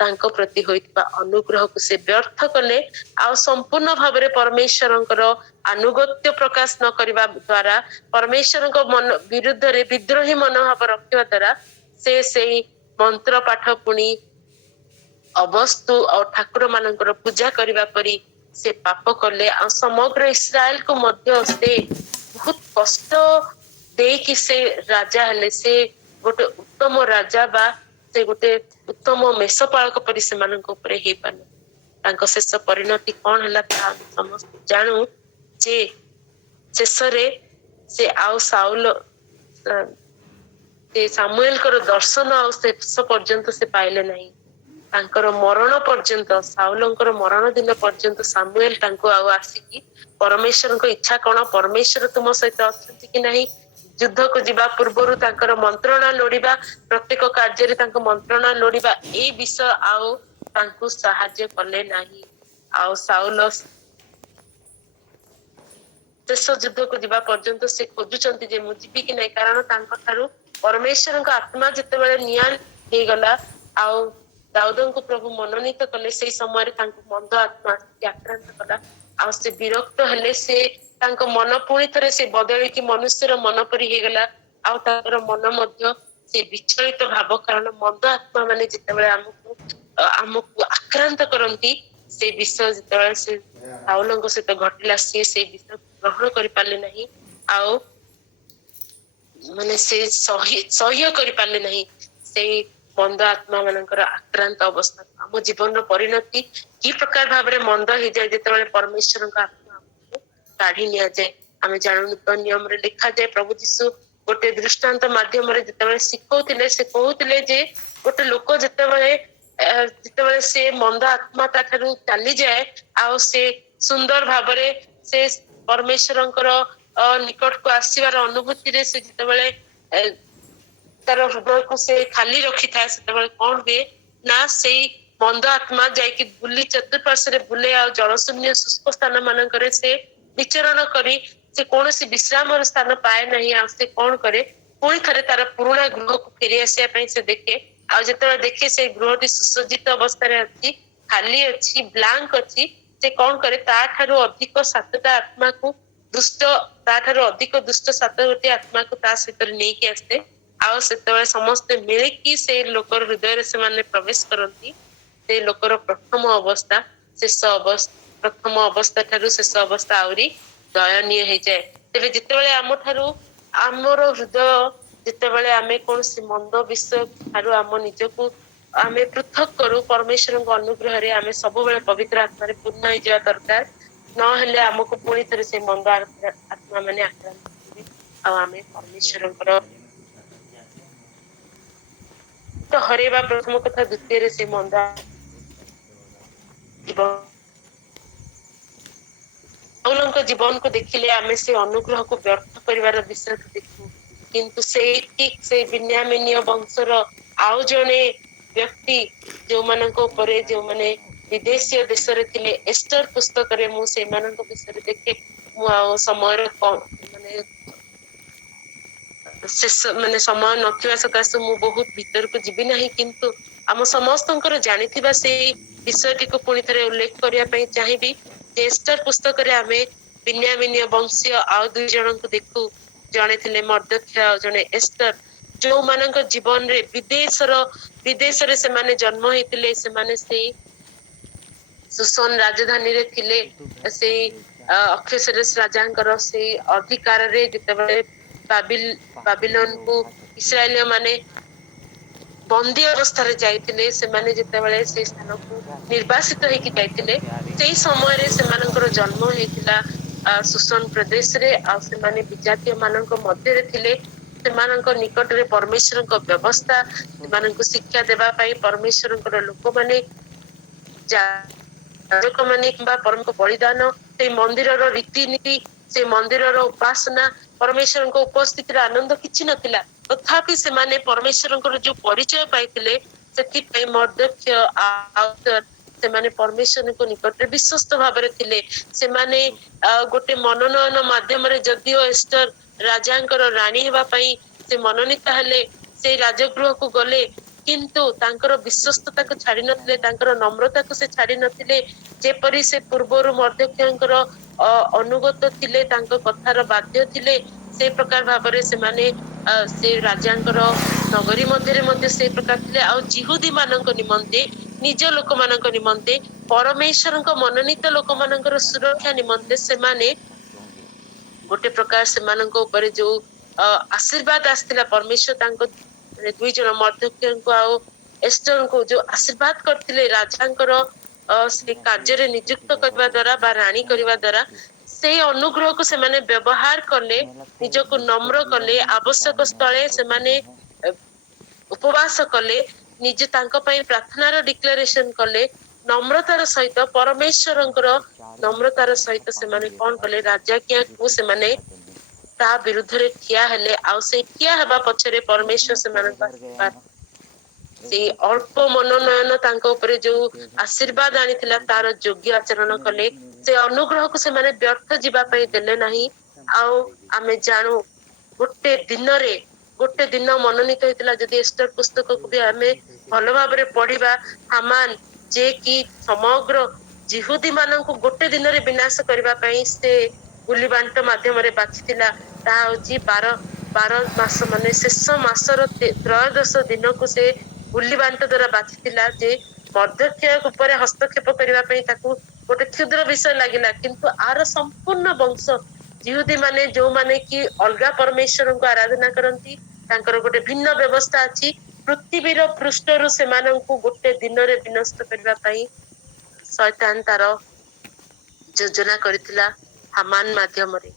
ତାଙ୍କ ପ୍ରତି ହୋଇଥିବା ଅନୁଗ୍ରହକୁ ସେ ବ୍ୟର୍ଥ କଲେ। ଆଉ ସମ୍ପୂର୍ଣ୍ଣ ଭାବରେ ପରମେଶ୍ୱରଙ୍କର ଆନୁଗତ୍ୟ ପ୍ରକାଶ ନ କରିବା ଦ୍ୱାରା, ପରମେଶ୍ୱରଙ୍କ ମନ ବିରୁଦ୍ଧରେ ବିଦ୍ରୋହୀ ମନୋଭାବ ରଖିବା ଦ୍ୱାରା ସେ ସେଇ ମନ୍ତ୍ର ପାଠ, ପୁଣି ଅବସ୍ତୁ ଆଉ ଠାକୁର ମାନଙ୍କର ପୂଜା କରିବା ପରି ସେ ପାପ କଲେ। ଆଉ ସମଗ୍ର ଇସ୍ରାଏଲକୁ ମଧ୍ୟ ସେ ବହୁତ କଷ୍ଟ ଦେଇକି ସେ ରାଜା ହେଲେ। ସେ ଗୋଟେ ଉତ୍ତମ ରାଜା ବା ସେ ଗୋଟେ ଉତ୍ତମ ମେଷପାଳକ ପରି ସେମାନଙ୍କ ଉପରେ ହେଇପାରିଲେ। ତାଙ୍କ ଶେଷ ପରିଣତି କଣ ହେଲା ତାହା ଆମେ ସମସ୍ତେ ଜାଣୁ, ଯେ ଶେଷରେ ସେ ଆଉ ସେ ସାମୁଏଲଙ୍କର ଦର୍ଶନ ଆଉ ଶେଷ ପର୍ଯ୍ୟନ୍ତ ସେ ପାଇଲେ ନାହିଁ। ତାଙ୍କର ମରଣ ପର୍ଯ୍ୟନ୍ତ, ସାଉଲଙ୍କର ମରଣ ଦିନ ପର୍ଯ୍ୟନ୍ତ ସାମୁଏଲ ତାଙ୍କୁ ଆଉ ଆସିକି ପରମେଶ୍ୱରଙ୍କ ଇଚ୍ଛା କଣ, ପରମେଶ୍ୱର ତୁମ ସହିତ ଅଛନ୍ତି କି ନାହିଁ, ଯୁଦ୍ଧକୁ ଯିବା ପୂର୍ବରୁ ତାଙ୍କର ମନ୍ତ୍ରଣା ଲୋଡିବା, ପ୍ରତ୍ୟେକ କାର୍ଯ୍ୟରେ ତାଙ୍କ ମନ୍ତ୍ରଣା ଲୋଡିବା, ଏଇ ବିଷୟ ଆଉ ତାଙ୍କୁ ସାହାଯ୍ୟ କଲେ ନାହିଁ। ଆଉ ସାଉଲ ଶେଷ ଯୁଦ୍ଧକୁ ଯିବା ପର୍ଯ୍ୟନ୍ତ ସେ ଖୋଜୁଛନ୍ତି ଯେ ମୁଁ ଯିବି କି ନାହିଁ, କାରଣ ତାଙ୍କ ଠାରୁ ପରମେଶ୍ୱରଙ୍କ ଆତ୍ମା ଯେତେବେଳେ ନିଆଁ ହେଇଗଲା ଆଉ ଦାଉଦଙ୍କୁ ପ୍ରଭୁ ମନୋନୀତ କଲେ, ସେଇ ସମୟରେ ତାଙ୍କୁ ମନ୍ଦ ଆତ୍ମା ଆକ୍ରାନ୍ତ କଲା। ଆଉ ସେ ବିରକ୍ତ ହେଲେ। ସେ ତାଙ୍କ ମନ ପୁଣି ଥରେ ସେ ବଦଳିକି ମନୁଷ୍ୟର ମନ ପରି ହେଇଗଲା। ଆଉ ତାଙ୍କର ମନ ମଧ୍ୟ ସେ ବିଚଳିତ ଭାବ, କାରଣ ମନ୍ଦ ଆତ୍ମା ମାନେ ଯେତେବେଳେ ଆମକୁ ଆକ୍ରାନ୍ତ କରନ୍ତି, ସେ ବିଷୟ ଯେତେବେଳେ ସେ ପାଉଲଙ୍କ ସହିତ ଘଟିଲା, ସିଏ ସେଇ ବିଷୟ ଗ୍ରହଣ କରିପାରିଲେ ନାହିଁ, ଆଉ ମାନେ ସେ ସହ୍ୟ କରିପାରିଲେ ନାହିଁ ସେଇ ମନ୍ଦ ଆତ୍ମା ମାନଙ୍କର ଆକ୍ରାନ୍ତ ଅବସ୍ଥା। ଆମ ଜୀବନର ପରିଣତି କି ପ୍ରକାର ଭାବରେ ମନ୍ଦ ହେଇଯାଏ ଯେତେବେଳେ ପରମେଶ୍ୱରଙ୍କ ଆତ୍ମା ଆମକୁ କାଢି ନିଆଯାଏ। ଆମେ ଜାଣୁ ନୂତନ ନିୟମରେ ଲେଖାଯାଏ, ପ୍ରଭୁ ଯୀଶୁ ଗୋଟେ ଦୃଷ୍ଟାନ୍ତ ମାଧ୍ୟମରେ ଯେତେବେଳେ ଶିଖଉଥିଲେ, ସେ କହୁଥିଲେ ଯେ ଗୋଟେ ଲୋକ ଯେତେବେଳେ ସେ ମନ୍ଦ ଆତ୍ମା ତା ଠାରୁ ଚାଲିଯାଏ, ଆଉ ସେ ସୁନ୍ଦର ଭାବରେ ସେ ପରମେଶ୍ୱରଙ୍କର ନିକଟକୁ ଆସିବାର ଅନୁଭୂତିରେ ସେ ଯେତେବେଳେ ତାର ହୃଦୟକୁ ସେ ଖାଲି ରଖିଥାଏ, ସେତେବେଳେ କଣ ହୁଏ ନା ସେଇ ମନ୍ଦ ଆତ୍ମା ଯାଇକି ବୁଲି ଚତୁଃପାର୍ଶ୍ୱରେ ବୁଲେ, ଆଉ ଜଳଶୂନ୍ୟ ଶୁଷ୍କ ସ୍ଥାନ ମାନଙ୍କରେ ସେ ବିଚରଣ କରି ସେ କୌଣସି ବିଶ୍ରାମର ସ୍ଥାନ ପାଏ ନାହିଁ। ଆଉ ସେ କଣ କରେ, ପୁଣି ଥରେ ତାର ପୁରୁଣା ଗୃହକୁ ଫେରି ଆସିବା ପାଇଁ ସେ ଦେଖେ, ଆଉ ଯେତେବେଳେ ଦେଖେ ସେ ଗୃହଟି ସୁସଜ୍ଜିତ ଅବସ୍ଥାରେ ଅଛି, ଖାଲି ଅଛି, ବ୍ଲାଙ୍କ ଅଛି, ସେ କଣ କରେ ତା ଠାରୁ ଅଧିକ ସାତଟା ଆତ୍ମାକୁ ତା ଠାରୁ ଅଧିକ ଦୁଷ୍ଟ 7 ଆତ୍ମାକୁ ତା ସହିତ ନେଇକି ଆସେ, ଆଉ ସେତେବେଳେ ସମସ୍ତେ ମିଳିକି ସେଇ ଲୋକର ହୃଦୟରେ ସେମାନେ ପ୍ରବେଶ କରନ୍ତି। ସେ ଲୋକର ପ୍ରଥମ ଅବସ୍ଥା ପ୍ରଥମ ଅବସ୍ଥା ଠାରୁ ଶେଷ ଅବସ୍ଥା ଆହୁରି ଦୟନୀୟ ହେଇଯାଏ। ତେବେ ଯେତେବେଳେ ଆମର ହୃଦୟ ଯେତେବେଳେ ଆମେ କୌଣସି ମନ୍ଦ ବିଷୟ ଠାରୁ ଆମ ନିଜକୁ ଆମେ ପୃଥକ କରୁ, ପରମେଶ୍ୱରଙ୍କ ଅନୁଗ୍ରହରେ ଆମେ ସବୁବେଳେ ପବିତ୍ର ଆତ୍ମାରେ ପୂର୍ଣ୍ଣ ହେଇଯିବା ଦରକାର। ନହେଲେ ଆମକୁ ପୁଣି ଥରେ ସେ ମନ୍ଦ ଆତ୍ମା ମାନେ ଆକ୍ରାନ୍ତ କରିବେ, ଆଉ ଆମେ ପରମେଶ୍ୱରଙ୍କର ହରେଇବା ପ୍ରଥମ କଥା, ଦ୍ୱିତୀୟରେ ସେ ମନ୍ଦ ପାଉଲଙ୍କ ଜୀବନକୁ ଦେଖିଲେ ଆମେ ସେ ଅନୁଗ୍ରହକୁ ବ୍ୟର୍ଥ କରିବାର ବିଷୟକୁ ଦେଖୁ। କିନ୍ତୁ ସେଇ ବିନ୍ୟାମିନୀୟ ବଂଶର ଆଉ ଜଣେ ବ୍ୟକ୍ତି ଯୋଉମାନଙ୍କ ଉପରେ, ଯୋଉମାନେ ବିଦେଶୀୟ ଦେଶରେ ଥିଲେ, ଏଷ୍ଟର ପୁସ୍ତକରେ ମୁଁ ସେମାନଙ୍କ ବିଷୟରେ ଦେଖେ। ମୁଁ ଆଉ ସମୟର ସମୟ ନଥିବା ସକାଶେ ମୁଁ ବହୁତ ଭିତରକୁ ଯିବି ନାହିଁ, କିନ୍ତୁ ଆମ ସମସ୍ତଙ୍କର ଜାଣିଥିବା ସେଇ ବିଷୟଟିକୁ ପୁଣି ଥରେ ଉଲ୍ଲେଖ କରିବା ପାଇଁ ଚାହିଁବି। ଏଷ୍ଟର ପୁସ୍ତକରେ ଆମେ ବିନ୍ୟାମିନୀୟ ବଂଶୀୟ ଆଉ 2 ଜଣଙ୍କୁ ଦେଖୁ। ଜଣେ ଥିଲେ ମର୍ଦ୍ଦକ୍ଷ, ଆଉ ଜଣେ ଏଷ୍ଟର, ଯୋଉମାନଙ୍କ ଜୀବନରେ ବିଦେଶରେ ସେମାନେ ଜନ୍ମ ହେଇଥିଲେ। ସେମାନେ ସେଇ ସୁସନ ରାଜଧାନୀରେ ଥିଲେ। ସେଇ ଅକ୍ଷେସରେଶ ରାଜାଙ୍କର ସେଇ ଅଧିକାରରେ ଯେତେବେଳେ ବାବିଲୋନକୁ ଇସ୍ରାଏଲୀୟ ମାନେ ବନ୍ଦୀ ଅବସ୍ଥାରେ ଯାଇଥିଲେ, ସେମାନେ ଯେତେବେଳେ ସେଇ ସ୍ଥାନକୁ ନିର୍ବାସିତ ହେଇକି ଯାଇଥିଲେ, ସେଇ ସମୟରେ ସେମାନଙ୍କର ଜନ୍ମ ହେଇଥିଲା ସୁସନ ପ୍ରଦେଶରେ, ଆଉ ସେମାନେ ବିଜାତୀୟ ମାନଙ୍କ ମଧ୍ୟରେ ଥିଲେ। ସେମାନଙ୍କ ନିକଟରେ ପରମେଶ୍ୱରଙ୍କ ବ୍ୟବସ୍ଥା, ସେମାନଙ୍କୁ ଶିକ୍ଷା ଦେବା ପାଇଁ ପରମେଶ୍ୱରଙ୍କର ଲୋକମାନେ, ଯାଜକମାନେ କିମ୍ବା ପରମ ବଳିଦାନ, ସେଇ ମନ୍ଦିରର ରୀତିନୀତି, ସେ ମନ୍ଦିରର ଉପାସନା, ପରମେଶ୍ୱରଙ୍କ ଉପସ୍ଥିତିର ଆନନ୍ଦ କିଛି ନଥିଲା। ତଥାପି ସେମାନେ ପରମେଶ୍ୱରଙ୍କର ଯୋଉ ପରିଚୟ ପାଇଥିଲେ, ସେଥିପାଇଁ ମର୍ଦ୍ଦକ୍ଷ ସେମାନେ ପରମେଶ୍ୱରଙ୍କ ନିକଟରେ ବିଶ୍ୱସ୍ତ ଭାବରେ ଥିଲେ। ସେମାନେ ଗୋଟେ ମନୋନୟନ ମାଧ୍ୟମରେ, ଯଦିଓ ଏଷ୍ଟର ରାଜାଙ୍କର ରାଣୀ ହେବା ପାଇଁ ସେ ମନୋନୀତ ହେଲେ, ସେଇ ରାଜଗୃହକୁ ଗଲେ, କିନ୍ତୁ ତାଙ୍କର ବିଶ୍ୱସ୍ତତାକୁ ଛାଡି ନଥିଲେ, ତାଙ୍କର ନମ୍ରତାକୁ ସେ ଛାଡି ନଥିଲେ। ଯେପରି ସେ ପୂର୍ବରୁ ମର୍ଦ୍ଦକ୍ଷଙ୍କର ଅନୁଗତ ଥିଲେ, ତାଙ୍କ କଥାର ବାଧ୍ୟ ଥିଲେ, ସେ ପ୍ରକାର ଭାବରେ ସେମାନେ ସେ ରାଜାଙ୍କର ନଗରୀ ମଧ୍ୟରେ ମଧ୍ୟ ସେଇ ପ୍ରକାର ଥିଲେ। ଆଉ ଜିହୁଦୀ ମାନଙ୍କ ନିମନ୍ତେ, ନିଜ ଲୋକମାନଙ୍କ ନିମନ୍ତେ, ପରମେଶ୍ୱରଙ୍କ ମନୋନୀତ ଲୋକମାନଙ୍କର ସୁରକ୍ଷା ନିମନ୍ତେ ସେମାନେ ଗୋଟେ ପ୍ରକାର ସେମାନଙ୍କ ଉପରେ ଯୋଉ ଆଶୀର୍ବାଦ ଆସିଥିଲା, ପରମେଶ୍ୱର ତାଙ୍କ 2 ଜଣ ମର୍ଦ୍ଦକ୍ଷଙ୍କୁ ଆଉ ଏଷ୍ଟରଙ୍କୁ ଯୋଉ ଆଶୀର୍ବାଦ କରିଥିଲେ ରାଜାଙ୍କର ସେ କାର୍ଯ୍ୟରେ ନିଯୁକ୍ତ କରିବା ଦ୍ଵାରା ବା ରାଣୀ କରିବା ଦ୍ଵାରା, ସେଇ ଅନୁଗ୍ରହକୁ ସେମାନେ ବ୍ୟବହାର କଲେ, ନିଜକୁ ନମ୍ର କଲେ, ଆବଶ୍ୟକ ସ୍ଥଳେ ସେମାନେ ଉପବାସ କଲେ, ନିଜେ ତାଙ୍କ ପାଇଁ ପ୍ରାର୍ଥନାର ଡିକ୍ଲାରେସନ କଲେ, ନମ୍ରତାର ସହିତ, ପରମେଶ୍ୱରଙ୍କର ନମ୍ରତାର ସହିତ ସେମାନେ କଣ କଲେ, ରାଜାଜ୍ଞାକୁ ସେମାନେ ତା ବିରୁଦ୍ଧରେ ଠିଆ ହେଲେ। ଆଉ ସେଇ ଠିଆ ହେବା ପଛରେ ପରମେଶ୍ୱର ସେମାନଙ୍କ ଆଶୀର୍ବାଦ, ସେଇ ଅଳ୍ପ ମନୋନୟନ ତାଙ୍କ ଉପରେ ଯୋଉ ଆଶୀର୍ବାଦ ଆଣିଥିଲା, ତାର ଯୋଗ୍ୟ ଆଚରଣ କଲେ। ସେ ଅନୁଗ୍ରହକୁ ସେମାନେ ବ୍ୟର୍ଥ ଯିବା ପାଇଁ ଦେଲେ ନାହିଁ। ଆଉ ଆମେ ଜାଣୁ, ଗୋଟେ ଦିନ ମନୋନୀତ ହେଇଥିଲା। ଯଦି ଏଷ୍ଟର ପୁସ୍ତକକୁ ବି ଆମେ ଭଲ ଭାବରେ ପଢିବା, ହାମାନ ଯେ କି ସମଗ୍ର ଜିହୁଦୀ ମାନଙ୍କୁ ଗୋଟେ ଦିନରେ ବିନାଶ କରିବା ପାଇଁ ସେ ଗୁଲି ବାଣ୍ଟ ମାଧ୍ୟମରେ ବାଛିଥିଲା, ତାହା ହଉଛି 12 ମାସ, ମାନେ ଶେଷ ମାସର 13ଦଶ ଦିନକୁ ସେ ଗୁଲି ବାଣ୍ଟ ଦ୍ଵାରା ବାଛିଥିଲା, ଯେ ମର୍ଦ୍ଦକ୍ଷ ଉପରେ ହସ୍ତକ୍ଷେପ କରିବା ପାଇଁ ତାକୁ ଗୋଟେ କ୍ଷୁଦ୍ର ବିଷୟ ଲାଗିଲା, କିନ୍ତୁ ଆର ସମ୍ପୂର୍ଣ୍ଣ ବଂଶ ଜିହୁଦୀ ମାନେ ଯୋଉମାନେ କି ଅଲଗା ପରମେଶ୍ୱରଙ୍କୁ ଆରାଧନା କରନ୍ତି, ତାଙ୍କର ଗୋଟେ ଭିନ୍ନ ବ୍ୟବସ୍ଥା ଅଛି। ପୃଥିବୀର ପୃଷ୍ଠରୁ ସେମାନଙ୍କୁ ଗୋଟେ ଦିନରେ ବିନଷ୍ଟ କରିବା ପାଇଁ ଶୈତାନ ତାର ଯୋଜନା କରିଥିଲା ହାମାନ ମାଧ୍ୟମରେ।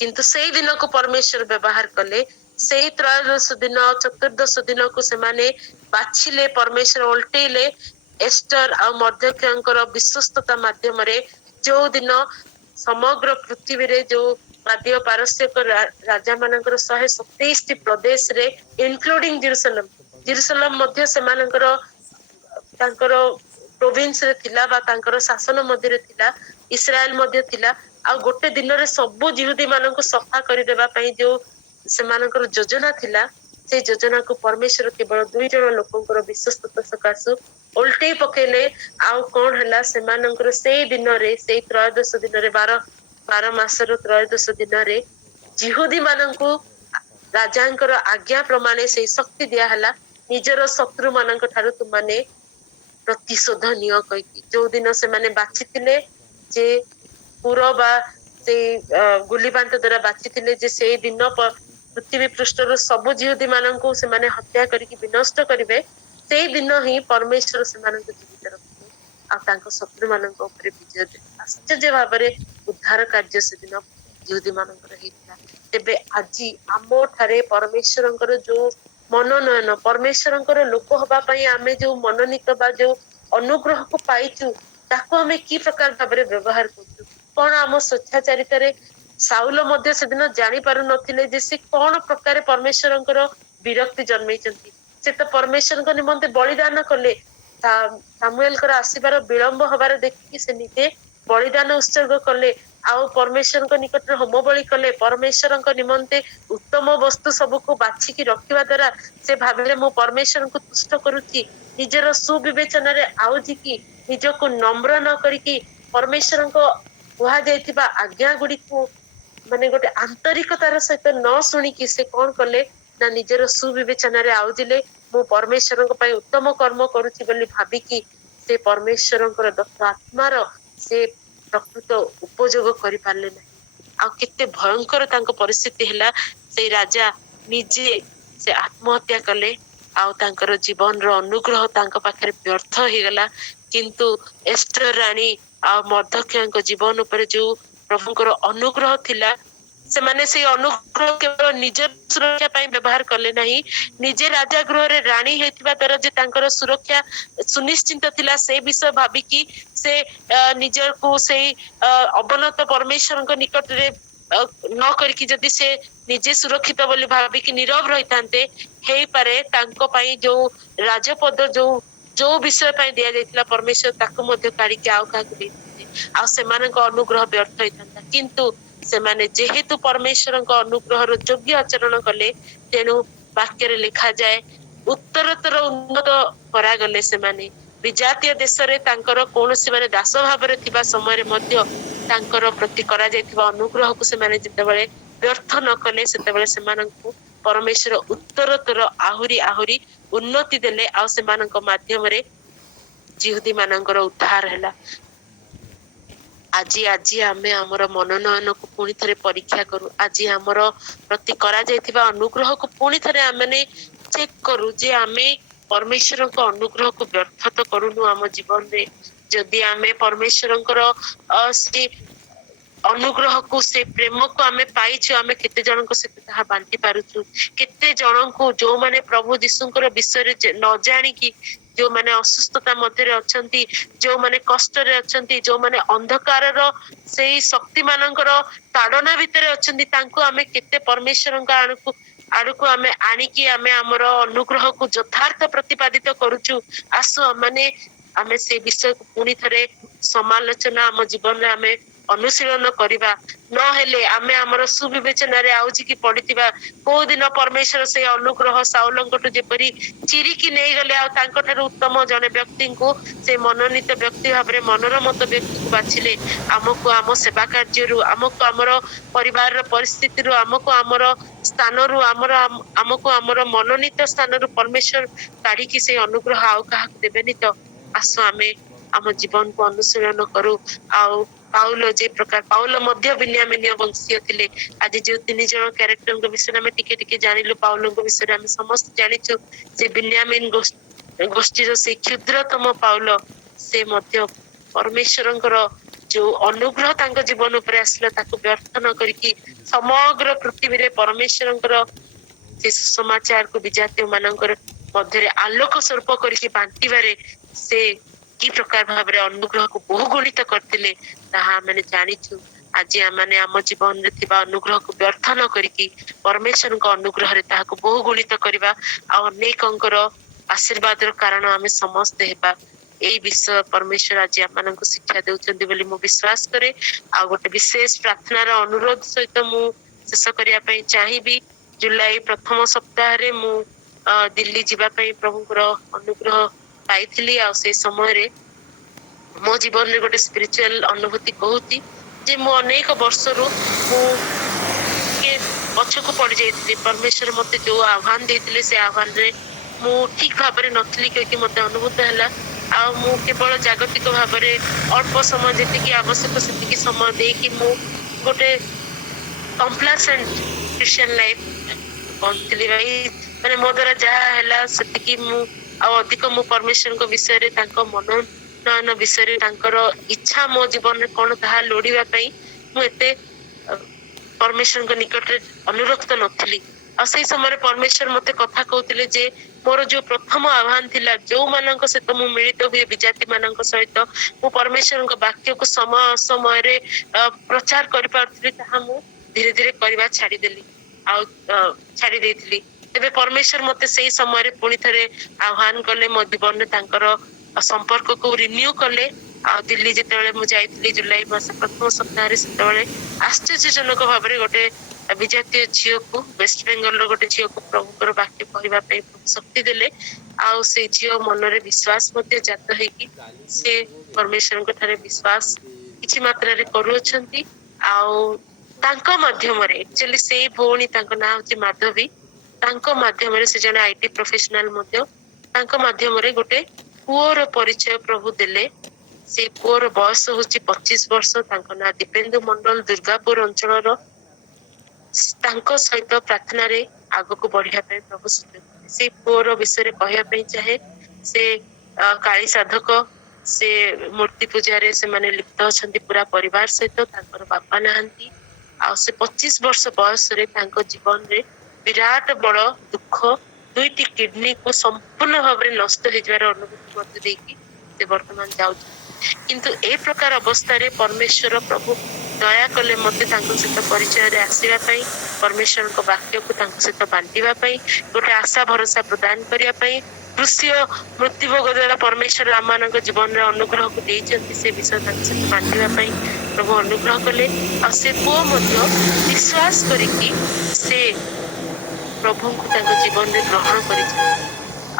କିନ୍ତୁ ସେଇ ଦିନକୁ ପରମେଶ୍ୱର ବ୍ୟବହାର କଲେ। ସେଇ ତ୍ରୟୋଦଶ ଦିନ ଚତୁର୍ଦଶ ଦିନକୁ ସେମାନେ ବାଛିଲେ, ପରମେଶ୍ୱର ଓଲଟେଇଲେ ଏଷ୍ଟର ଆଉ ମର୍ଦ୍ଦୋଖେୟଙ୍କର ବିଶ୍ୱସ୍ତତା ମାଧ୍ୟମରେ। ଯୋଉ ଦିନ ସମଗ୍ର ପୃଥିବୀରେ ଯୋଉ ବାଦ୍ୟ ପାରସ୍ୟକ ରାଜା ମାନଙ୍କର 127ଟି ପ୍ରଦେଶରେ ଇନକ୍ଲୁଡିଂ ଜିରୁସାଲମ ମଧ୍ୟ ସେମାନଙ୍କର ତାଙ୍କର ପ୍ରୋଭିନ୍ସ ରେ ଥିଲା ବା ତାଙ୍କର ଶାସନ ମଧ୍ୟରେ ଥିଲା। ଇସ୍ରାଏଲ ମଧ୍ୟ ଥିଲା। ଆଉ ଗୋଟେ ଦିନରେ ସବୁ ଜିହୁଦୀ ମାନଙ୍କୁ ସଫା କରିଦେବା ପାଇଁ ଯୋଉ ସେମାନଙ୍କର ଯୋଜନା ଥିଲା, ସେଇ ଯୋଜନାକୁ ପରମେଶ୍ୱର କେବଳ 2 ଜଣ ଲୋକଙ୍କର ବିଶ୍ୱସ୍ତତା ସକାଶୁ ଓଲଟେଇ ପକେଇଲେ। ଆଉ କଣ ହେଲା, ସେମାନଙ୍କର ସେଇ ଦିନରେ, ସେଇ ତ୍ରୟୋଦଶ ଦିନରେ, ବାର ମାସର ତ୍ରୟୋଦଶ ଦିନରେ ଜିହୁଦୀ ମାନଙ୍କୁ ରାଜାଙ୍କର ଆଜ୍ଞା ପ୍ରମାଣେ ସେଇ ଶକ୍ତି ଦିଆହେଲା, ନିଜର ଶତ୍ରୁ ମାନଙ୍କ ଠାରୁ ତୁମାନେ ପ୍ରତିଶୋଧ ନିଅ କହିକି। ଯୋଉ ଦିନ ସେମାନେ ବାଛିଥିଲେ ଯେ ପୁର ବା ସେଇ ଗୁଲି ବାଣ୍ଟ ଦ୍ଵାରା ବାଛିଥିଲେ ଯେ ସେଇ ଦିନ ପୃଥିବୀ ପୃଷ୍ଠରୁ ସବୁ ଜିହୁଦୀ ମାନଙ୍କୁ ସେମାନେ ହତ୍ୟା କରିକି ବିନଷ୍ଟ କରିବେ, ସେଇ ଦିନ ହିଁ ପରମେଶ୍ୱର ସେମାନଙ୍କୁ ଜୀବିତ ରଖିଲେ ଆଉ ତାଙ୍କ ଶତ୍ରୁ ମାନଙ୍କ ଉପରେ ବିଜୟ ଦେଲେ। ଆଶ୍ଚର୍ଯ୍ୟ ଭାବରେ ଉଦ୍ଧାର କାର୍ଯ୍ୟ ସେଦିନ ଜିହୁଦୀ ମାନଙ୍କର ହେଇଥିଲା। ତେବେ ଆଜି ଆମ ଠାରେ ପରମେଶ୍ୱରଙ୍କର ଯୋଉ ମନୋନୟନ, ପରମେଶ୍ୱରଙ୍କର ଲୋକ ହବା ପାଇଁ ଆମେ ଯୋଉ ମନୋନୀତ ବା ଯୋଉ ଅନୁଗ୍ରହକୁ ପାଇଛୁ, ତାକୁ ଆମେ କି ପ୍ରକାର ଭାବରେ ବ୍ୟବହାର କରୁଛୁ? କଣ ଆମ ସ୍ୱେଚ୍ଛାଚାରିତାରେ ସାଉଲ ମଧ୍ୟ ସେଦିନ ଜାଣି ପାରୁନଥିଲେ ଯେ ସେ କଣ ପ୍ରକାରେ ପରମେଶ୍ୱରଙ୍କର ବିରକ୍ତି ଜନ୍ମେଇଛନ୍ତି। ସେ ତ ପରମେଶ୍ୱରଙ୍କ ନିମନ୍ତେ ବଳିଦାନ କଲେ। ସାମୁଏଲଙ୍କର ଆସିବାର ବିଳମ୍ବ ହବାର ଦେଖିକି ସେ ନିଜେ ବଳିଦାନ ଉତ୍ସର୍ଗ କଲେ, ଆଉ ପରମେଶ୍ୱରଙ୍କ ନିକଟରେ ହୋମ ବଳି କଲେ। ପରମେଶ୍ୱରଙ୍କ ନିମନ୍ତେ ଉତ୍ତମ ବସ୍ତୁ ସବୁକୁ ବାଛିକି ରଖିବା ଦ୍ଵାରା ସେ ଭାବିଲେ ମୁଁ ପରମେଶ୍ୱରଙ୍କୁ ତୁଷ୍ଟ କରୁଛି। ନିଜର ସୁବିବେଚନାରେ ଆଉଜିକି ନିଜକୁ ନମ୍ର ନ କରିକି ପରମେଶ୍ୱରଙ୍କ କୁହାଯାଇଥିବା ଆଜ୍ଞା ଗୁଡିକୁ ମାନେ ଗୋଟେ ଆନ୍ତରିକତାର ସହିତ ନ ଶୁଣିକି ସେ କଣ କଲେ ନା ନିଜର ସୁବିବେଚନାରେ ଆଉଜିଲେ। ମୁଁ ପରମେଶ୍ୱରଙ୍କ ପାଇଁ ଉତ୍ତମ କର୍ମ କରୁଛି ବୋଲି ଭାବିକି ସେ ପରମେଶ୍ୱରଙ୍କର ଦତ୍ତ ଆତ୍ମାର ସେ ପ୍ରକୃତ ଉପଯୋଗ କରିପାରିଲେ ନାହିଁ। ଆଉ କେତେ ଭୟଙ୍କର ତାଙ୍କ ପରିସ୍ଥିତି ହେଲା। ସେଇ ରାଜା ନିଜେ ସେ ଆତ୍ମହତ୍ୟା କଲେ ଆଉ ତାଙ୍କର ଜୀବନର ଅନୁଗ୍ରହ ତାଙ୍କ ପାଖରେ ବ୍ୟର୍ଥ ହେଇଗଲା। କିନ୍ତୁ ଏଷ୍ଟର ରାଣୀ ଆଉ ମର୍ଦ୍ଦୋଖେୟଙ୍କ ଜୀବନ ଉପରେ ଯୋଉ ପ୍ରଭୁଙ୍କର ଅନୁଗ୍ରହ ଥିଲା, ସେମାନେ ସେଇ ଅନୁଗ୍ରହ କେବଳ ନିଜ ସୁରକ୍ଷା ପାଇଁ ବ୍ୟବହାର କଲେ ନାହିଁ, ନିଜେ ରାଜା ଗୃହରେ ରାଣୀ ହେଇଥିବା ଦ୍ୱାରା ଯେ ତାଙ୍କର ସୁରକ୍ଷା ସୁନିଶ୍ଚିନ୍ତ ଥିଲା, ସେ ବିଷୟ ଭାବିକି ସେ ନିଜକୁ ସେଇ ଅବନତ ପରମେଶ୍ୱରଙ୍କ ନିକଟରେ ନ କରିକି ଯଦି ସେ ନିଜେ ସୁରକ୍ଷିତ ବୋଲି ଭାବିକି ନୀରବ ରହିଥାନ୍ତେ, ହେଇପାରେ ତାଙ୍କ ପାଇଁ ଯୋଉ ରାଜପଦ ଯୋଉ ବିଷୟ ପାଇଁ ଦିଆଯାଇଥିଲା ପରମେଶ୍ୱର ତାକୁ ମଧ୍ୟ କାଢିକି ଆଉ କାହାକୁ ଦେଇଥାନ୍ତେ, ଆଉ ସେମାନଙ୍କ ଅନୁଗ୍ରହ ବ୍ୟର୍ଥ ହେଇଥାନ୍ତା। କିନ୍ତୁ ସେମାନେ ଯେହେତୁ ପରମେଶ୍ୱରଙ୍କ ଅନୁଗ୍ରହର ଯୋଗ୍ୟ ଆଚରଣ କଲେ, ତେଣୁ ବାକ୍ୟରେ ଲେଖାଯାଏ ଉତ୍ତରୋତ୍ତର ଉନ୍ନତ କରାଗଲେ। ସେମାନେ ବିଜାତୀୟ ଦେଶରେ ତାଙ୍କର କୌଣସି ମାନେ ଦାସ ଭାବରେ ଥିବା ସମୟରେ ମଧ୍ୟ ତାଙ୍କର ପ୍ରତି କରାଯାଇଥିବା ଅନୁଗ୍ରହକୁ ସେମାନେ ଯେତେବେଳେ ବ୍ୟର୍ଥ ନ କଲେ, ସେତେବେଳେ ସେମାନଙ୍କୁ ପରମେଶ୍ୱର ଉତ୍ତରୋତ୍ତର ଆହୁରି ଉନ୍ନତି ଦେଲେ ଆଉ ସେମାନଙ୍କ ମାଧ୍ୟମରେ ଜିହୁଦୀ ମାନଙ୍କର ଉଦ୍ଧାର ହେଲା। ଆଜି ଆମେ ଆମର ମନୋନୟନକୁ ପୁଣି ଥରେ ପରୀକ୍ଷା କରୁ। ଆଜି ଆମର ପ୍ରତି କରାଯାଇଥିବା ଅନୁଗ୍ରହକୁ ପୁଣି ଥରେ ଆମେ ଚେକ୍ କରୁ ଯେ ଆମେ ପରମେଶ୍ୱରଙ୍କ ଅନୁଗ୍ରହକୁ ବ୍ୟର୍ଥ ତ କରୁନୁ ଆମ ଜୀବନରେ। ଯଦି ଆମେ ପରମେଶ୍ୱରଙ୍କର ସେ ଅନୁଗ୍ରହକୁ, ସେ ପ୍ରେମକୁ ଆମେ ପାଇଛୁ, ଆମେ କେତେ ଜଣଙ୍କ ସହିତ ତାହା ବାଣ୍ଟି ପାରୁଛୁ? କେତେ ଜଣଙ୍କୁ ଯୋଉମାନେ ପ୍ରଭୁ ଯୀଶୁଙ୍କର ବିଷୟରେ ନ ଜାଣିକି ଯୋଉମାନେ ଅସୁସ୍ଥତା ମଧ୍ୟରେ ଅଛନ୍ତି, ଯୋଉମାନେ କଷ୍ଟରେ ଅଛନ୍ତି, ଯୋଉମାନେ ଅନ୍ଧକାରର ସେଇ ଶକ୍ତି ମାନଙ୍କର ତାଡନା ଭିତରେ ଅଛନ୍ତି, ତାଙ୍କୁ ଆମେ କେତେ ପରମେଶ୍ୱରଙ୍କ ଆଡକୁ ଆମେ ଆଣିକି ଆମେ ଆମର ଅନୁଗ୍ରହକୁ ଯଥାର୍ଥ ପ୍ରତିପାଦିତ କରୁଛୁ। ଆସୁ ଆମେ ସେ ବିଷୟକୁ ପୁଣି ଥରେ ସମାଲୋଚନା ଆମ ଜୀବନରେ ଆମେ ଅନୁଶୀଳନ କରିବା। ନହେଲେ ଆମେ ଆମର ସୁବିବେଚନାରେ ଆଉଜିକି ପଡିଥିବା, କୋଉ ଦିନ ପରମେଶ୍ୱର ସେଇ ଅନୁଗ୍ରହ ସାଉଲଙ୍କଠୁ ଯେପରି ଚିରିକି ନେଇଗଲେ ଆଉ ତାଙ୍କ ଠାରୁ ଉତ୍ତମ ଜଣେ ବ୍ୟକ୍ତିଙ୍କୁ, ସେ ମନୋନୀତ ବ୍ୟକ୍ତି ଭାବରେ ମନୋରମତ ବ୍ୟକ୍ତିକୁ ବାଛିଲେ। ଆମକୁ ଆମ ସେବା କାର୍ଯ୍ୟରୁ, ଆମକୁ ଆମର ପରିବାରର ପରିସ୍ଥିତିରୁ, ଆମକୁ ଆମର ସ୍ଥାନରୁ, ଆମକୁ ଆମର ମନୋନୀତ ସ୍ଥାନରୁ ପରମେଶ୍ୱର କାଢିକି ସେଇ ଅନୁଗ୍ରହ ଆଉ କାହାକୁ ଦେବେନି ତ? ଆସ ଆମେ ଆମ ଜୀବନକୁ ଅନୁଶୀଳନ କରୁ। ଆଉ ପାଉଲ ଯେ ପ୍ରକାର ପାଉଲ ମଧ୍ୟ ବିନ୍ୟାମିନୀୟ ବଂଶୀୟ ଥିଲେ। ଆଜି ଯୋଉ 3 ଜଣ କ୍ୟାରେକ୍ଟରଙ୍କ ବିଷୟରେ ଆମେ ଟିକେ ଟିକେ ଜାଣିଲୁ, ପାଉଲଙ୍କ ବିଷୟରେ ଆମେ ସମସ୍ତେ ଜାଣିଛୁ ଯେ ବିନ୍ୟାମିନ ଗୋଷ୍ଠୀର ସେ କ୍ଷୁଦ୍ରତମ ପାଉଲ, ସେ ମଧ୍ୟ ପରମେଶ୍ୱରଙ୍କର ଯୋଉ ଅନୁଗ୍ରହ ତାଙ୍କ ଜୀବନ ଉପରେ ଆସିଲା ତାକୁ ବ୍ୟର୍ଥ ନ କରିକି ସମଗ୍ର ପୃଥିବୀରେ ପରମେଶ୍ୱରଙ୍କର ସେ ସୁସମାଚାରକୁ ବିଜାତୀୟ ମାନଙ୍କର ମଧ୍ୟରେ ଆଲୋକ ସ୍ୱରୂପ କରିକି ବାଣ୍ଟିବାରେ ସେ କି ପ୍ରକାର ଭାବରେ ଅନୁଗ୍ରହକୁ ବହୁଗୁଣିତ କରିଥିଲେ ତାହା ଆମେ ଜାଣିଛୁ। ଆଜି ଆମେ ଆମ ଜୀବନରେ ଥିବା ଅନୁଗ୍ରହକୁ ବ୍ୟର୍ଥ ନ କରିକି ପରମେଶ୍ୱରଙ୍କ ଅନୁଗ୍ରହରେ ତାହାକୁ ବହୁଗୁଣିତ କରିବା ଆଉ ଅନେକଙ୍କର ଆଶୀର୍ବାଦର କାରଣ ଆମେ ସମସ୍ତେ ହେବା। ଏଇ ବିଷୟ ପରମେଶ୍ୱର ଆଜି ଆମମାନଙ୍କୁ ଶିକ୍ଷା ଦେଉଛନ୍ତି ବୋଲି ମୁଁ ବିଶ୍ୱାସ କରେ। ଆଉ ଗୋଟେ ବିଶେଷ ପ୍ରାର୍ଥନାର ଅନୁରୋଧ ସହିତ ମୁଁ ଶେଷ କରିବା ପାଇଁ ଚାହିଁବି। ଜୁଲାଇ ପ୍ରଥମ ସପ୍ତାହରେ ମୁଁ ଦିଲ୍ଲୀ ଯିବା ପାଇଁ ପ୍ରଭୁଙ୍କର ଅନୁଗ୍ରହ ପାଇଥିଲି। ଆଉ ସେଇ ସମୟରେ ମୋ ଜୀବନରେ ଗୋଟେ ସ୍ପିରିଚୁଆଲ ଅନୁଭୂତି କହୁଛି ଯେ ମୁଁ ଅନେକ ବର୍ଷରୁ ମୁଁ ଟିକେ ପଛକୁ ପଡି ଯାଇଥିଲି। ପରମେଶ୍ୱର ମତେ ଯୋଉ ଆହ୍ୱାନ ଦେଇଥିଲେ ସେ ଆହ୍ୱାନରେ ମୁଁ ଠିକ ଭାବରେ ନଥିଲି କହିକି ମତେ ଅନୁଭୂତ ହେଲା। ଆଉ ମୁଁ କେବଳ ଜାଗତିକ ଭାବରେ ଅଳ୍ପ ସମୟ ଯେତିକି ଆବଶ୍ୟକ ସେତିକି ସମୟ ଦେଇକି ମୁଁ ଗୋଟେ କମ୍ପ୍ଲାସେଣ୍ଟ ଖ୍ରୀଷ୍ଟିଆନ ଲାଇଫ ବଞ୍ଚିଲି ଭାଇ। ମାନେ ମୋ ଦ୍ୱାରା ଯାହା ହେଲା ସେତିକି ମୁଁ ଆଉ ଅଧିକ ମୁଁ ପରମେଶ୍ୱରଙ୍କ ବିଷୟରେ ତାଙ୍କ ମନୋନୟନ ବିଷୟରେ ତାଙ୍କର ଇଚ୍ଛା ମୋ ଜୀବନରେ କଣ ତାହା ଲୋଡିବା ପାଇଁ ମୁଁ ଏତେ ପରମେଶ୍ୱରଙ୍କ ନିକଟରେ ଅନୁରକ୍ତ ନଥିଲି। ଆଉ ସେଇ ସମୟରେ ପରମେଶ୍ୱର ମତେ କଥା କହୁଥିଲେ ଯେ ମୋର ଯୋଉ ପ୍ରଥମ ଆହ୍ୱାନ ଥିଲା ଯୋଉମାନଙ୍କ ସହିତ ମୁଁ ମିଳିତ ହୁଏ ବିଜାତି ମାନଙ୍କ ସହିତ ମୁଁ ପରମେଶ୍ୱରଙ୍କ ବାକ୍ୟକୁ ସମୟ ସମୟରେ ପ୍ରଚାର କରିପାରୁଥିଲି ତାହା ମୁଁ ଧୀରେ ଧୀରେ କରିବା ଛାଡିଦେଲି ଆଉ ଛାଡି ଦେଇଥିଲି। ତେବେ ପରମେଶ୍ୱର ମତେ ସେଇ ସମୟରେ ପୁଣି ଥରେ ଆହ୍ୱାନ କଲେ ମୋ ଜୀବନରେ ତାଙ୍କର ସମ୍ପର୍କକୁ ରିନ୍ୟୁ କଲେ। ଆଉ ଦିଲ୍ଲୀ ଯେତେବେଳେ ମୁଁ ଯାଇଥିଲି ଜୁଲାଇ ମାସ ପ୍ରଥମ ସପ୍ତାହରେ ସେତେବେଳେ ଆଶ୍ଚର୍ଯ୍ୟଜନକ ଭାବରେ ଗୋଟେ ବିଜାତୀୟ ଝିଅକୁ ୱେଷ୍ଟବେଙ୍ଗଲର ଗୋଟେ ଝିଅକୁ ପ୍ରଭୁଙ୍କର ବାକ୍ୟ କହିବା ପାଇଁ ଶକ୍ତି ଦେଲେ। ଆଉ ସେଇ ଝିଅ ମନରେ ବିଶ୍ୱାସ ମଧ୍ୟ ଜାତ ହେଇକି ସେ ପରମେଶ୍ୱରଙ୍କ ଠାରେ ବିଶ୍ୱାସ କିଛି ମାତ୍ରାରେ କରୁଅଛନ୍ତି। ଆଉ ତାଙ୍କ ମାଧ୍ୟମରେ ଆକ୍ଚୁଆଲି ସେଇ ଭଉଣୀ ତାଙ୍କ ନାଁ ହଉଛି ମାଧବୀ। ତାଙ୍କ ମାଧ୍ୟମରେ ସେ ଜଣେ IT ପ୍ରଫେସନାଲ ମଧ୍ୟ। ତାଙ୍କ ମାଧ୍ୟମରେ ଗୋଟେ ପୁଅର ପରିଚୟ ପ୍ରଭୁ ଦେଲେ। ସେ ପୁଅର ବୟସ ହଉଛି 25 ବର୍ଷ। ତାଙ୍କ ନାଁ ଦୀପେନ୍ଦୁ ମଣ୍ଡଳ, ଦୁର୍ଗାପୁର ଅଞ୍ଚଳର। ତାଙ୍କ ସହିତ ପ୍ରାର୍ଥନାରେ ଆଗକୁ ବଢିବା ପାଇଁ ପ୍ରଭୁ ସୁଯୋଗ ଦେଲେ। ସେ ପୁଅର ବିଷୟରେ କହିବା ପାଇଁ ଚାହେଁ ସେ କାଳୀ ସାଧକ। ସେ ମୂର୍ତ୍ତି ପୂଜାରେ ସେମାନେ ଲିପ୍ତ ଅଛନ୍ତି ପୁରା ପରିବାର ସହିତ। ତାଙ୍କର ବାପା ନାହାନ୍ତି। ଆଉ ସେ 25 ବର୍ଷ ବୟସରେ ତାଙ୍କ ଜୀବନରେ ବିରାଟ ବଡ ଦୁଃଖ, 2ଟି କିଡନୀକୁ ସମ୍ପୂର୍ଣ୍ଣ ଭାବରେ ନଷ୍ଟ ହେଇଯିବାର ଅନୁଭୂତି ମଧ୍ୟ ଦେଇକି ସେ ବର୍ତ୍ତମାନ ଯାଉଛନ୍ତି। କିନ୍ତୁ ଏ ପ୍ରକାର ଅବସ୍ଥାରେ ପରମେଶ୍ୱର ପ୍ରଭୁ ଦୟା କଲେ ମତେ ତାଙ୍କ ସହିତ ପରିଚୟରେ ଆସିବା ପାଇଁ, ପରମେଶ୍ୱରଙ୍କ ବାକ୍ୟକୁ ତାଙ୍କ ସହିତ ବାଣ୍ଟିବା ପାଇଁ, ଗୋଟେ ଆଶା ଭରସା ପ୍ରଦାନ କରିବା ପାଇଁ। କୃଷିୟ ମୃତ୍ୟୁଭୋଗ ଦ୍ୱାରା ପରମେଶ୍ୱର ଆମମାନଙ୍କ ଜୀବନରେ ଅନୁଗ୍ରହକୁ ଦେଇଛନ୍ତି ସେ ବିଷୟ ତାଙ୍କ ସହିତ ବାଣ୍ଟିବା ପାଇଁ ପ୍ରଭୁ ଅନୁଗ୍ରହ କଲେ। ଆଉ ସେ ପୁଅ ମଧ୍ୟ ବିଶ୍ୱାସ କରିକି ସେ ପ୍ରଭୁଙ୍କୁ ତାଙ୍କ ଜୀବନରେ ଗ୍ରହଣ କରିଛନ୍ତି।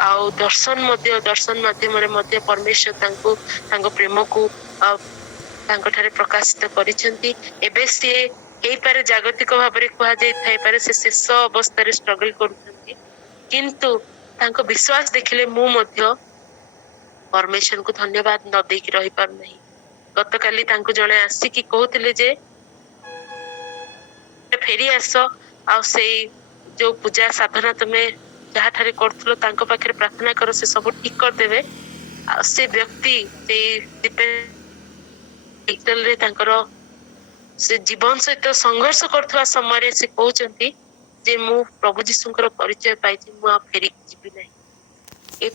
ଆଉ ଦର୍ଶନ ମାଧ୍ୟମରେ ମଧ୍ୟ ପରମେଶ୍ୱର ତାଙ୍କୁ ତାଙ୍କ ପ୍ରେମକୁ ତାଙ୍କ ଠାରେ ପ୍ରକାଶିତ କରିଛନ୍ତି। ଏବେ ସିଏ ହେଇପାରେ ଜାଗତିକ ଭାବରେ କୁହାଯାଇ ଥାଇପାରେ ସେ ଶେଷ ଅବସ୍ଥାରେ ଷ୍ଟ୍ରଗଲ କରୁଛନ୍ତି। କିନ୍ତୁ ତାଙ୍କ ବିଶ୍ୱାସ ଦେଖିଲେ ମୁଁ ମଧ୍ୟ ପରମେଶ୍ୱରଙ୍କୁ ଧନ୍ୟବାଦ ନ ଦେଇକି ରହିପାରୁନାହିଁ। ଗତକାଲି ତାଙ୍କୁ ଜଣେ ଆସିକି କହୁଥିଲେ ଯେ ଫେରି ଆସ ଆଉ ସେଇ ଯୋଉ ପୂଜା ସାଧନା ତମେ ଯାହାଠାରେ କରୁଥିଲ ତାଙ୍କ ପାଖରେ ପ୍ରାର୍ଥନା କର, ସେ ସବୁ ଠିକ କରିଦେବେ। ଆଉ ସେ ବ୍ୟକ୍ତି ସେଇ ରେ ତାଙ୍କର ସେ ଜୀବନ ସହିତ ସଂଘର୍ଷ କରୁଥିବା ସମୟରେ ସେ କହୁଛନ୍ତି ଯେ ମୁଁ ପ୍ରଭୁ ଯୀଶୁଙ୍କର ପରିଚୟ ପାଇଛି, ମୁଁ ଆଉ ଫେରିକି ଯିବି ନାହିଁ। ଏ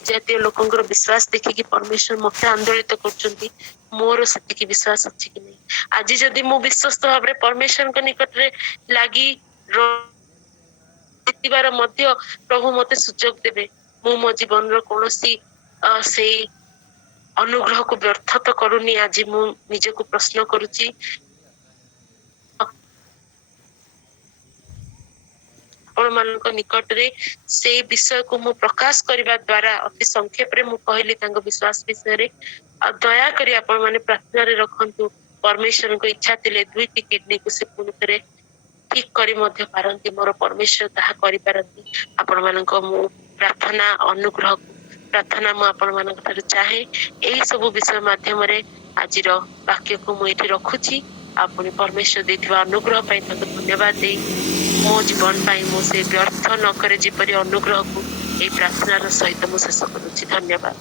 ଜାତୀୟ ଲୋକଙ୍କର ବିଶ୍ୱାସ ଦେଖିକି ପରମେଶ୍ୱର ମତେ ଆନ୍ଦୋଳିତ କରୁଛନ୍ତି ମୋର ସେତିକି ବିଶ୍ୱାସ ଅଛି କି ନାହିଁ। ଆଜି ଯଦି ମୁଁ ବିଶ୍ୱସ୍ତ ଭାବରେ ପରମେଶ୍ୱରଙ୍କ ନିକଟରେ ଲାଗି ରହିବାର ମଧ୍ୟ ପ୍ରଭୁ ମତେ ସୁଯୋଗ ଦେବେ। ମୁଁ ମୋ ଜୀବନର କୌଣସି ସେଇ ଅନୁଗ୍ରହକୁ ବ୍ୟର୍ଥ ତ କରୁନି। ଆଜି ମୁଁ ନିଜକୁ ପ୍ରଶ୍ନ କରୁଛି ଆପଣ ମାନଙ୍କ ନିକଟରେ ସେଇ ବିଷୟକୁ ମୁଁ ପ୍ରକାଶ କରିବା ଦ୍ୱାରା ଅତି ସଂକ୍ଷେପରେ ମୁଁ କହିଲି ତାଙ୍କ ବିଶ୍ୱାସ ବିଷୟରେ। ଆଉ ଦୟାକରି ଆପଣ ମାନେ ପ୍ରାର୍ଥନାରେ ରଖନ୍ତୁ। ପରମେଶ୍ୱରଙ୍କ ଇଚ୍ଛା ଥିଲେ 2ଟି କିଡନୀକୁ ସେ ପୁଣି ଥରେ ଠିକ କରି ମଧ୍ୟ ପାରନ୍ତି। ମୋର ପରମେଶ୍ୱର ତାହା କରିପାରନ୍ତି। ଆପଣ ମାନଙ୍କ ମୁଁ ପ୍ରାର୍ଥନା ଅନୁଗ୍ରହକୁ ପ୍ରାର୍ଥନା ମୁଁ ଆପଣମାନଙ୍କ ଠାରୁ ଚାହେଁ। ଏଇ ସବୁ ବିଷୟ ମାଧ୍ୟମରେ ଆଜିର ବାକ୍ୟକୁ ମୁଁ ଏଠି ରଖୁଛି। ଆଉ ପୁଣି ପରମେଶ୍ୱର ଦେଇଥିବା ଅନୁଗ୍ରହ ପାଇଁ ତାଙ୍କୁ ଧନ୍ୟବାଦ ଦେଇ ମୋ ଜୀବନ ପାଇଁ ମୁଁ ସେ ବ୍ୟର୍ଥ ନକରେ ଯେପରି ଅନୁଗ୍ରହକୁ ଏଇ ପ୍ରାର୍ଥନାର ସହିତ ମୁଁ ଶେଷ କରୁଛି। ଧନ୍ୟବାଦ।